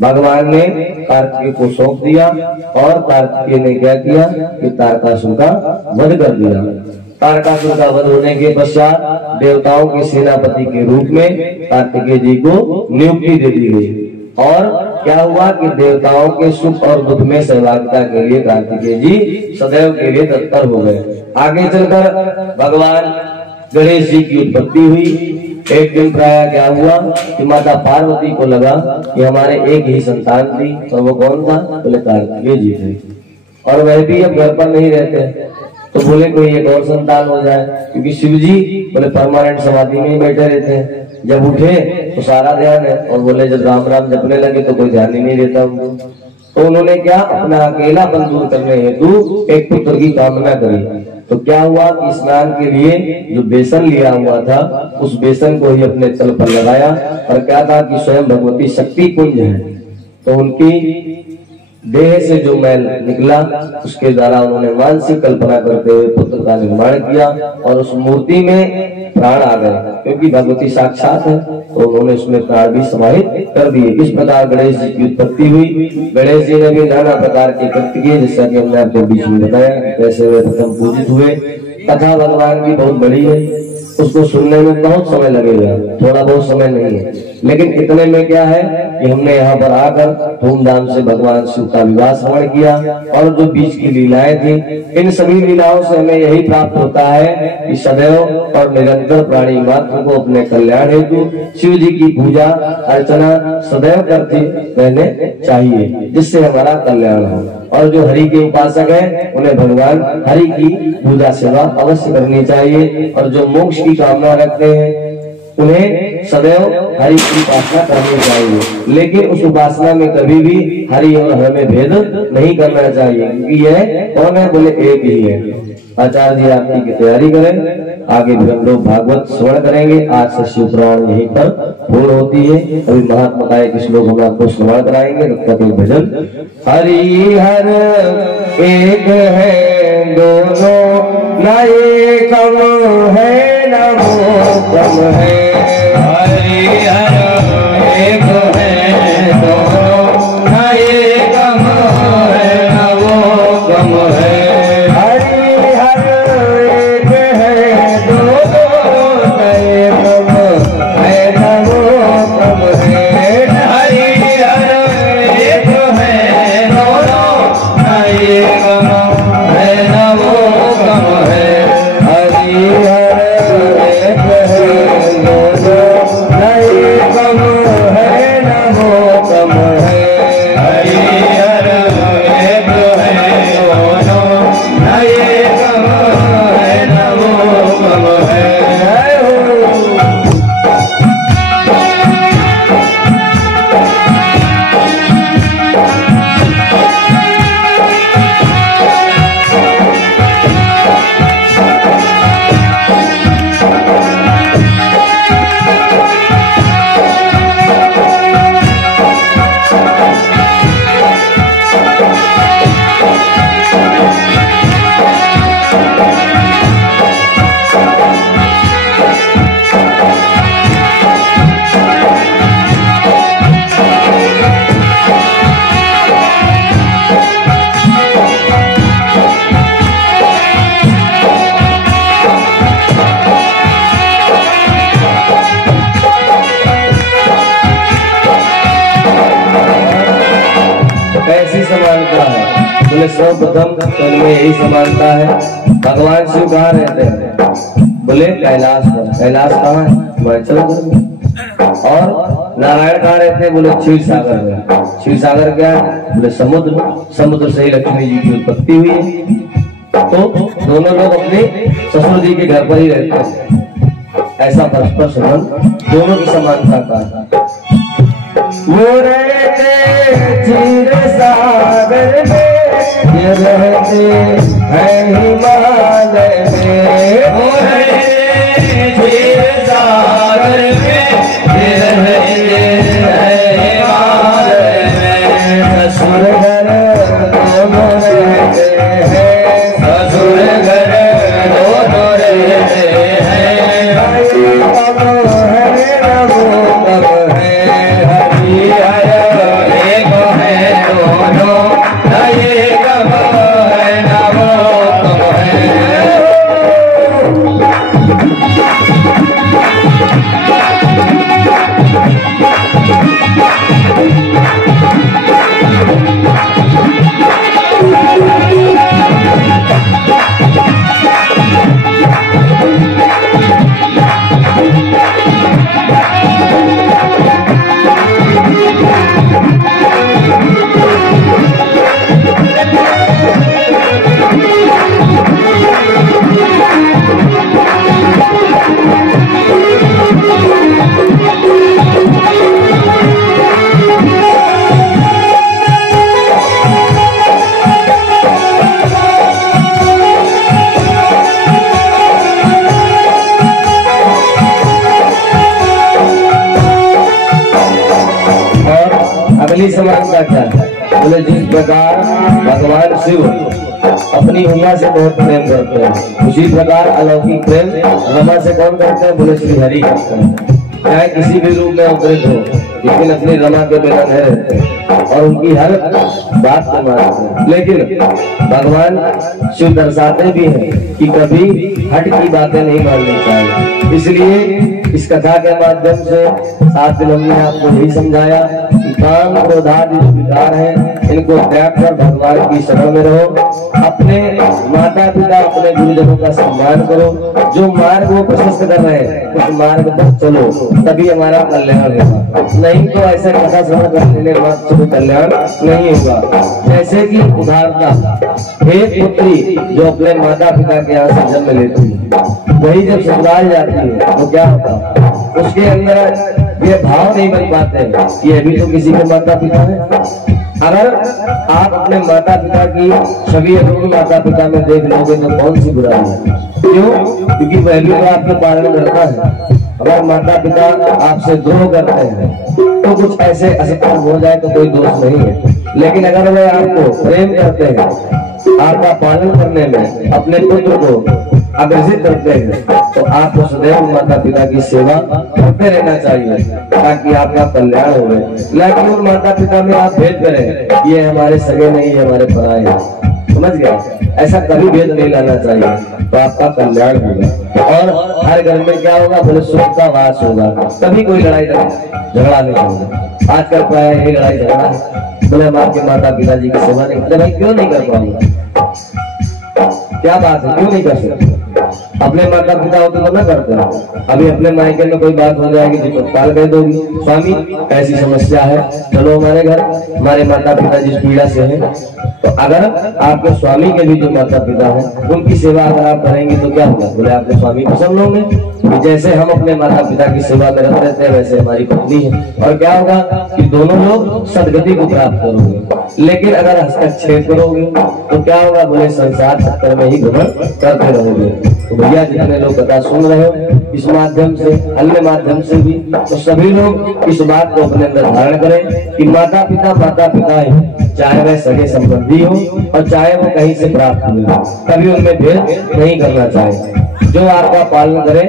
भगवान ने कार्तिकेय को सौंप दिया और कार्तिकेय ने क्या किया कि तारकासुर का वध कर दिया। तारकासुर का वध होने के पश्चात देवताओं के सेनापति के रूप में कार्तिकेय जी को नियुक्ति दे दी गई। और क्या हुआ कि देवताओं के सुख और दुख में सहभागिता के लिए कार्तिकेय जी सदैव के लिए तत्पर हो गए। आगे चलकर भगवान गणेश जी की उत्पत्ति हुई। एक दिन प्राय क्या हुआ कि माता पार्वती को लगा कि हमारे एक ही संतान थी और वो कौन था? बोले कार्तिकेय जी थे। और वह भी अब घर पर नहीं रहते तो बोले कोई एक और संतान हो जाए, क्योंकि शिव जी बोले परमानेंट समाधि में ही बैठे रहते हैं। जब उठे तो सारा ध्यान है, और बोले जब राम राम जपने लगे तो कोई ध्यान ही नहीं रहता उनको। तो उन्होंने क्या अपना अकेलापन दूर करने हेतु एक पुत्र की कामना करी। तो क्या हुआ कि स्नान के लिए जो बेसन लिया हुआ था उस बेसन को ही अपने तल पर लगाया। और क्या था कि स्वयं भगवती शक्ति कुंज है तो उनकी देह से जो मैल निकला उसके द्वारा उन्होंने मानसिक कल्पना करते हुए पुत्र का निर्माण किया और उस मूर्ति में प्राण आ गए। क्योंकि भगवती साक्षात है तो उन्होंने उसमें प्राण भी समाहित कर दिए। इस प्रकार गणेश जी की उत्पत्ति हुई। गणेश जी ने भी नाना प्रकार के कृत्य किए, जैसा कि हमने आपको बीच में बताया कैसे वे प्रथम पूजित हुए। कथा भगवान की बहुत बड़ी है, उसको सुनने में बहुत समय लगेगा, थोड़ा बहुत समय नहीं है। लेकिन इतने में क्या है कि हमने यहाँ पर आकर धूमधाम से भगवान शिव का विवाह श्रवण किया और जो बीच की लीलाएं थी, इन सभी लीलाओं से हमें यही प्राप्त होता है कि सदैव और निरंतर प्राणी मात्र को अपने कल्याण हेतु शिव जी की पूजा अर्चना सदैव करती रहने चाहिए, जिससे हमारा कल्याण हो। और जो हरि के उपासक है उन्हें भगवान हरि की पूजा सेवा अवश्य करनी चाहिए। और जो मोक्ष की कामना रखते हैं उन्हें सदैव हरि की उपासना करनी चाहिए। लेकिन उस उपासना में कभी भी हरि और हर में भेद नहीं करना चाहिए, क्योंकि यह कौन है? बोले एक ही है। आचार्य जी आरती की तैयारी करें, आगे भी हम लोग भागवत श्रवण करेंगे। आज से शिव पुराण यहीं पर पूर्ण होती है। अभी महात्मा का एक श्लोक हम आपको श्रवण कराएंगे, तब तक भजन। हरि हर एक है दोनों, न एकम है न वो कम है। हरि हर एक है दोनों, न एकम है न वो कम है। हरि हर एक है दोनों, न एकम है न वो कम है। हरि हर एक है दोनों, न एकम है न वो कम है। हरि हर एक है दोनों, न एकम बोले सर्वप्रथम तो इनमें यही समानता है। भगवान शिव कहाँ रहते हैं? बोले कैलाश पर। कैलाश कहाँ है? हिमाचल प्रदेश। और नारायण कहाँ रहते हैं? बोले क्षीर सागर में। क्षीर सागर क्या है? बोले समुद्र। समुद्र से ही लक्ष्मी जी की उत्पत्ति हुई है। तो दोनों लोग अपने ससुर जी के घर पर ही रहते हैं। ऐसा परस्पर संबंध दोनों की समानता का है। वो रहते क्षीर सागर में, ये रहते हैं हिमालय में। वो रहते क्षीर सागर में, ये रहते हैं हिमालय में। ससुर घर दोनों रहते हैं, ससुर घर दोनों रहते हैं। कब है रघु कब है हरि। एक है दोनों, न ये कब है न वो कब है। अगली समानता क्या है? बोले जिस प्रकार भगवान शिव अपनी उमा से बहुत प्रेम करते हैं, उसी प्रकार अलौकिक प्रेम रमा से कौन करते हैं? बोले श्री हरि करते हैं। चाहे किसी भी रूप में अवतरित हो, लेकिन अपनी रमा के बिना नहीं रहते और उनकी हर बात को मानते हैं। लेकिन भगवान शिव दर्शाते भी हैं कि कभी हट की बातें नहीं माननी चाहिए। इसलिए इस कथा के माध्यम से 7 दिन हमने आपको यही समझाया कि काम क्रोधादि जो विकार है, इनको त्याग कर भगवान की शरण में रहो। अपने माता पिता अपने गुरुजनों का सम्मान करो। जो मार्ग वो प्रशस्त कर रहे हैं उस मार्ग पर चलो, तभी हमारा कल्याण होगा। नहीं तो ऐसे कथा श्रवण करने के बाद कोई कल्याण नहीं होगा। जैसे कि उदाहरणतः एक पुत्री जो अपने माता पिता के यहाँ से जन्म लेती है, वही जब ससुराल जाती है तो क्या होता है? उसके अंदर ये भाव नहीं बन पाते हैं कि अभी तो किसी के माता पिता है। अगर आप अपने माता पिता की छवि अपने माता पिता में देख लोगे तो कौन सी बुराई है? क्यों? क्योंकि वह भी तो आपके पालन करता है। अगर माता पिता आपसे द्रोह करते हैं तो कुछ ऐसे असफल हो जाए तो कोई दोष नहीं है। लेकिन अगर वे आपको प्रेम करते हैं, आपका पालन करने में अपने पुत्र को आकर्षित करते हैं, तो आपको सदैव माता पिता की सेवा करते रहना चाहिए ताकि आपका कल्याण हो। लेकिन उन माता पिता में आप भेद करें, ये हमारे सगे नहीं, ये हमारे पराए हैं, समझ गया? ऐसा कभी भेद नहीं लाना चाहिए, तो आपका कल्याण होगा। और हर घर में क्या होगा? बोले सुख का वास होगा, कभी कोई लड़ाई झगड़ा नहीं होगा। आजकल प्राय यही लड़ाई झगड़ा है। बोले हम आपके माता पिता जी की सेवा नहीं करते। भाई क्यों नहीं कर पाऊंगा? क्या बात है, क्यों नहीं कर सकते? अपने माता पिता होते तो न करते हो। अभी अपने मायके में कोई बात हो जाएगी तो तत्काल कह दोगी, स्वामी ऐसी समस्या है, चलो हमारे घर, हमारे माता पिता जिस पीड़ा से हैं। तो अगर आपके स्वामी के भी जो माता पिता हैं उनकी सेवा अगर आप करेंगे तो क्या होगा? बोले आपके स्वामी प्रसन्न होंगे। जैसे हम अपने माता पिता की सेवा में रत रहते हैं वैसे हमारी पत्नी है। और क्या होगा कि दोनों लोग सदगति को प्राप्त करोगे। लेकिन अगर हस्तक्षेप करोगे तो क्या होगा? बोले संसार चक्कर में ही भ्रमण करते रहोगे। तो भैया जितने लोग कथा सुन रहे हो इस माध्यम से, अन्य माध्यम से भी, तो सभी लोग इस बात को अपने अंदर धारण करें कि माता पिता है, चाहे वह सगे संबंधी हो और चाहे वो कहीं से प्राप्त हुए, कभी उनमें भेद नहीं करना चाहिए। जो आपका पालन करे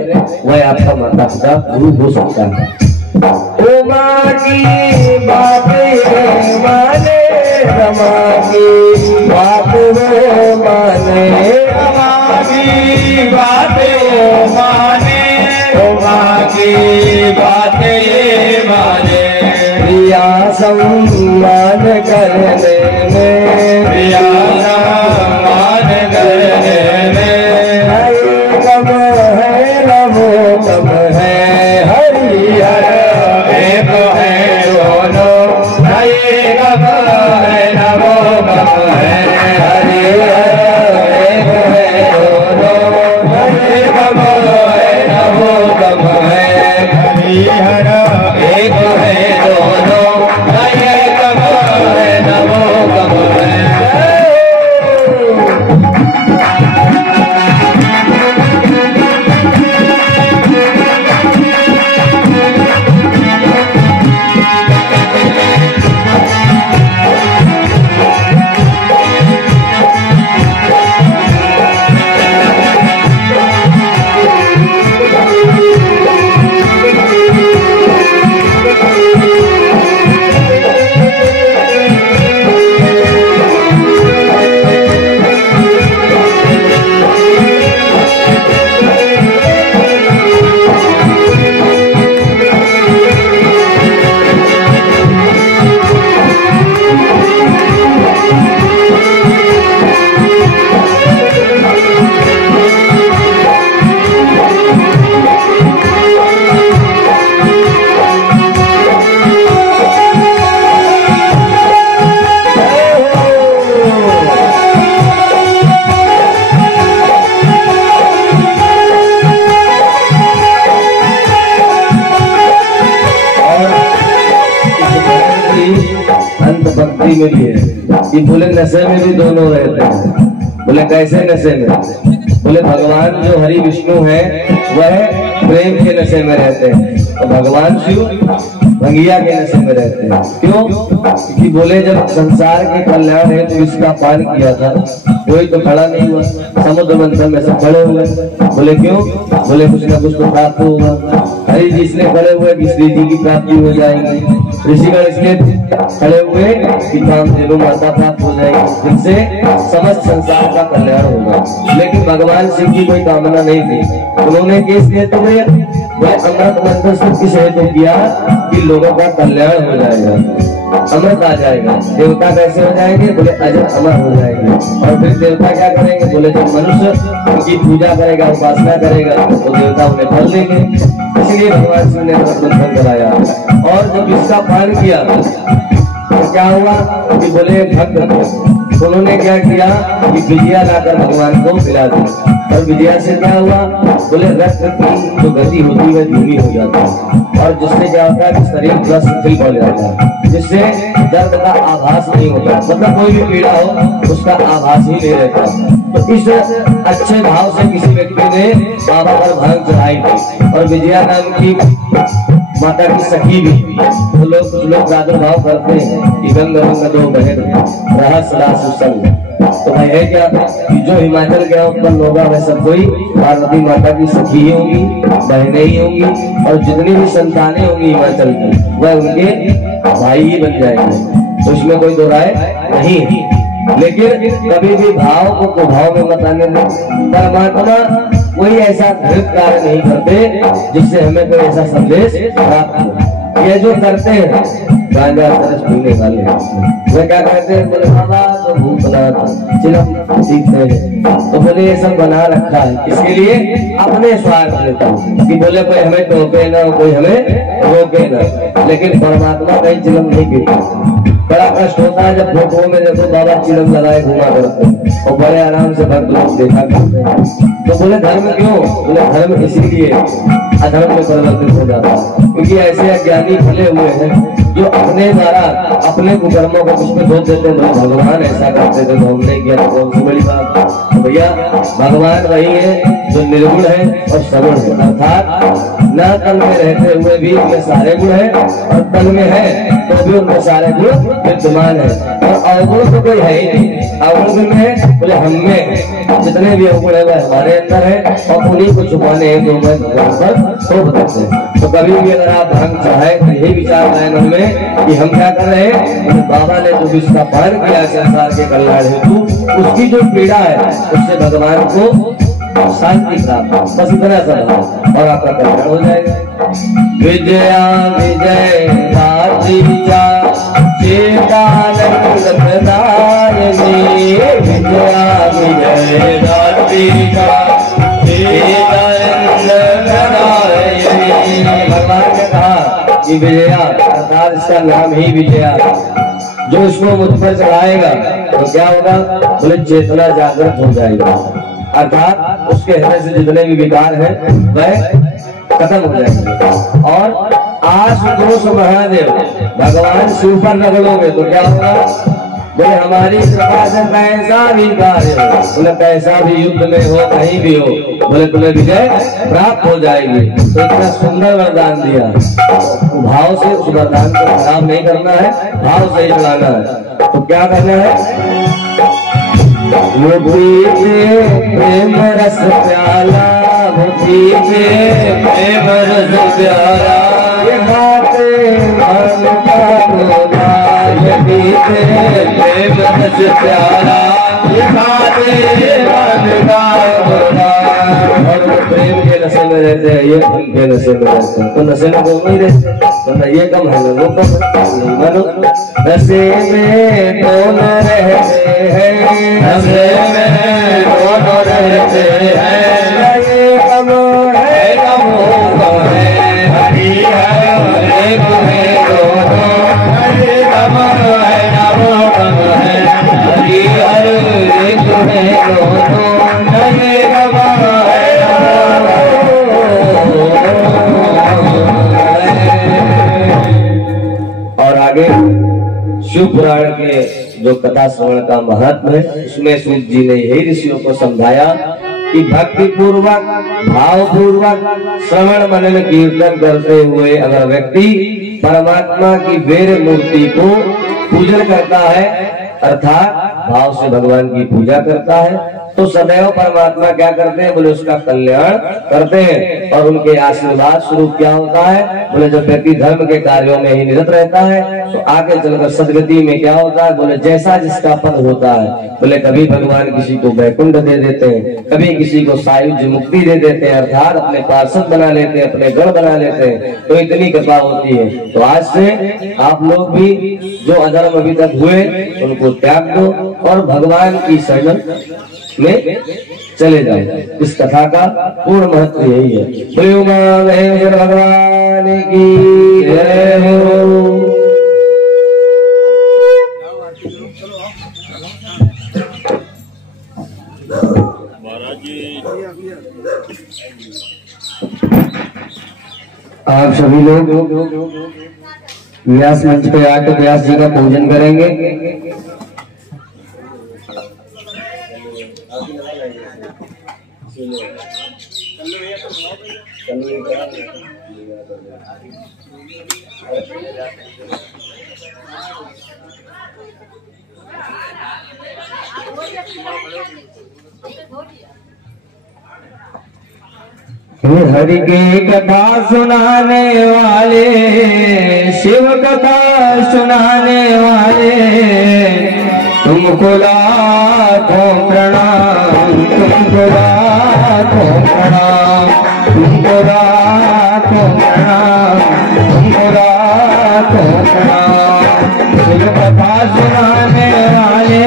वह आपका माता पिता गुरु हो सकता है। ओ माँ की बात माने, रमा की बात वो माने, माँ की बातें माने, ओ माँ की बातें माने। प्रिया सम्मान करने में, प्रिया अंत भक्ति में भी है कि बोले नशे में भी दोनों रहते हैं। बोले कैसे नशे में? बोले भगवान जो हरि विष्णु है वह प्रेम के नशे में रहते हैं और भगवान शिव भंगिया के नशे में रहते हैं। क्यों? कि बोले जब संसार के कल्याण है तो इसका पान किया था, कोई तो खड़ा नहीं हुआ, समुद्र मंथन में सब खड़े हुए। बोले क्यों? बोले कुछ ना कुछ तो प्राप्त होगा। हरि जी इसलिए खड़े हुए कि श्री जी की प्राप्ति हो जाएगी। ऋषिगण इसलिए खड़े हुए कि कामधेनु माता प्राप्त हो जाएगी, जिनसे समस्त संसार का कल्याण होगा। लेकिन भगवान शिव की कोई कामना नहीं थी। उन्होंने किस हेतु में? बोले अमृत मंत्र से किस हेतु किया कि लोगों का कल्याण हो जाएगा, अमृत आ जाएगा। देवता कैसे हो जाएंगे? बोले अजर अमर हो जाएंगे। और फिर देवता क्या करेंगे? बोले जब मनुष्य उनकी पूजा करेगा, उपासना करेगा तो देवता उन्हें फल देंगे। इसलिए भगवान शिव ने अमृत मंथन कराया। और जब इसका पान किया तो क्या हुआ कि बोले भक्त उन्होंने क्या किया कि विजया लाकर भगवान को पिला दी। और विजया से क्या हुआ? बोले रक्त की जो गति होती है धीमी हो जाती है और जिससे क्या होता है कि शरीर पूरा शिथिल पड़ जाता है, जिससे दर्द का आभास नहीं होता। मतलब कोई भी पीड़ा हो उसका आभास ही नहीं रहता। तो इस अच्छे भाव से किसी व्यक्ति ने बाबा पर भांग चढ़ाई थी। और विजया नाम की माता की सखी भी तो कुछ लोग प्रादुर्भाव करते हैं कि गंग रंग दो बहन रहस रास संग। तो भाई है क्या कि जो हिमाचल के उत्पन्न होगा वह सब कोई पार्वती माता की सखी ही होंगी, बहनें ही होंगी। और जितनी भी संतानें होंगी हिमाचल की वह उनके भाई ही बन जाएंगे। तो इसमें कोई दो राय नहीं। लेकिन कभी भी भाव को कुभाव में मत आने दें। परमात्मा कोई ऐसा घृत कार्य नहीं करते जिससे हमें कोई ऐसा संदेश प्राप्त हो। ये जो करते हैं गांजा तरस पीने वाले वे क्या कहते हैं? बोले बाबा तो भूतनाथ चिलम सीखते हैं। तो बोले ये सब बना रखा है इसके लिए अपने स्वार्थ लेता हूँ कि बोले कोई हमें टोके ना, कोई हमें रोके ना। लेकिन परमात्मा कहीं चिलम नहीं पीता। बड़ा कष्ट होता है जब फोटो में देखो बाबा चिलम लगाए घुमा करते हैं और बड़े आराम से भक्त लोग देखा करते हैं। तो बोले धर्म क्यों? बोले धर्म इसीलिए अधर्म में परिवर्तित हो जाता है क्योंकि ऐसे अज्ञानी फले हुए हैं जो अपने द्वारा अपने कुकर्मों को कुछ में सोच देते हैं। भगवान ऐसा करते थे तो हमने किया तो कौन सी बड़ी बात। तो भैया भगवान वही है जो निर्गुण है और सगुण है। अर्थात न तन में रहते हुए भी उनके सारे गुण है और तन में है तो भी उनके सारे गुण विद्यमान है। और अवगुण तो कोई है ही नहीं। अवगुण में बोले हम में जितने भी अवगुण है वह हमारे अंदर है और उन्हीं को छुपाने हैं तो मैं भगवान पर थोप देते हैं। तो कभी भी अगर आप भांग चढ़ाए तो यही विचार आए मन में कि हम क्या कर रहे हैं? बाबा ने जो विष का पान किया संसार के कल्याण हेतु उसकी जो पीड़ा है उससे भगवान को शांति प्राप्त, बस इतना सा और आपका कल्याण हो जाएगा। विजया विजय राधिका चेतानंद प्रदायिनी विजया विजय राधिका चेतानंद प्रदायिनी। भगवान ने कहा कि विजया अर्थात इसका नाम ही विजया। जो इसको मुझ पर चढ़ाएगा तो क्या होगा? बोले चेतना जागृत हो जाएगा। अर्थात उसके हृदय से जितने भी विकार हैं वह खत्म हो जाएंगे। और आशुतोष महादेव भगवान शिव पर रगड़ोगे तो क्या होगा? बोले हमारी कृपा से कैसा भी कार्य हो, बोले कैसा भी युद्ध में हो कहीं भी हो, बोले तुम्हें विजय प्राप्त हो जाएगी। तो इतना सुंदर वरदान दिया। तो भाव से उस वरदान को खराब नहीं करना है, भाव से ही चलाना है। तो क्या करना है? वो पीछे प्रेम रस प्याला, वो पीछे प्रेम रस प्याला, ये बातें मन का बोला, ये पीछे प्रेम रस प्याला, ये बातें मन का बोला। और वो प्रेम के नशे में रहते हैं, ये धन के नशे में रहते हैं। तो नशे में वो नहीं रहते, तो ये कम है वो कम नहीं मानो। नशे में कौन रहते हैं, नशे में कौन रहते हैं, ये कम है कम है, हरि है एक है दोनों, हरि कम है कम है, हरि है जो कथा श्रवण का महत्व है, उसमें सूत जी ने यही ऋषियों को समझाया कि भक्ति पूर्वक भाव पूर्वक श्रवण मनन कीर्तन करते हुए अगर व्यक्ति परमात्मा की वेर मूर्ति को पूजन करता है, अर्थात भाव से भगवान की पूजा करता है, तो सदैव परमात्मा क्या करते हैं, बोले उसका कल्याण करते हैं। और उनके आशीर्वाद स्वरूप क्या होता है, बोले जब व्यक्ति धर्म के कार्यों में ही निरत रहता है तो आगे चलकर सदगति में क्या होता है, बोले जैसा जिसका पद होता है, बोले कभी भगवान किसी को वैकुंठ दे देते हैं, कभी किसी को सायुज्य मुक्ति दे देते हैं, अर्थात अपने पार्षद बना लेते हैं, अपने गण बना लेते हैं। तो इतनी कृपा होती है। तो आज से आप लोग भी जो अधर्म अभी तक हुए उनको त्याग दो और भगवान की शरण में चले जाए। इस कथा का पूर्ण महत्व यही है। महेश्वर भगवान की जय हो। आप सभी लोग व्यास मंच पे आकर व्यास जी का पूजन करेंगे। हरि की कथा सुनाने वाले, शिव कथा सुनाने वाले, तुमको लाखों प्रणाम, तुमको लाखों प्रणाम, तुमको लाखों प्रणाम, तुमको लाखों प्रणाम। शिव कथा सुनाने वाले,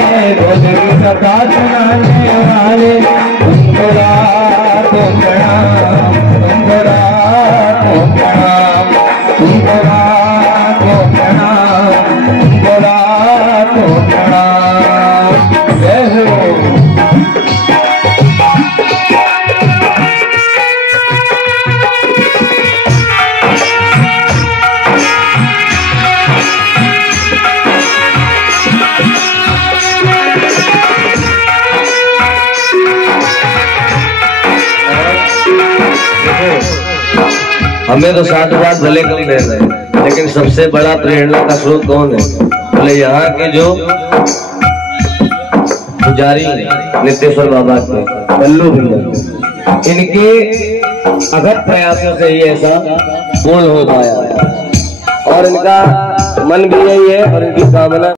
शिव कथा सुनाने वाले, तुमको लाखों प्रणाम, तुमको लाखों प्रणाम, तुमको लाखों प्रणाम, तुमको लाखों प्रणाम। जय हो। हमें तो साधुवाद भले कम दे रहे हैं, लेकिन सबसे बड़ा प्रेरणा का स्रोत कौन है, बोले यहाँ के जो पुजारी नित्येश्वर बाबा के बल्लू भैया, इनके अगत प्रयासों से ही ऐसा पूर्ण हो पाया और इनका मन भी यही है और इनकी कामना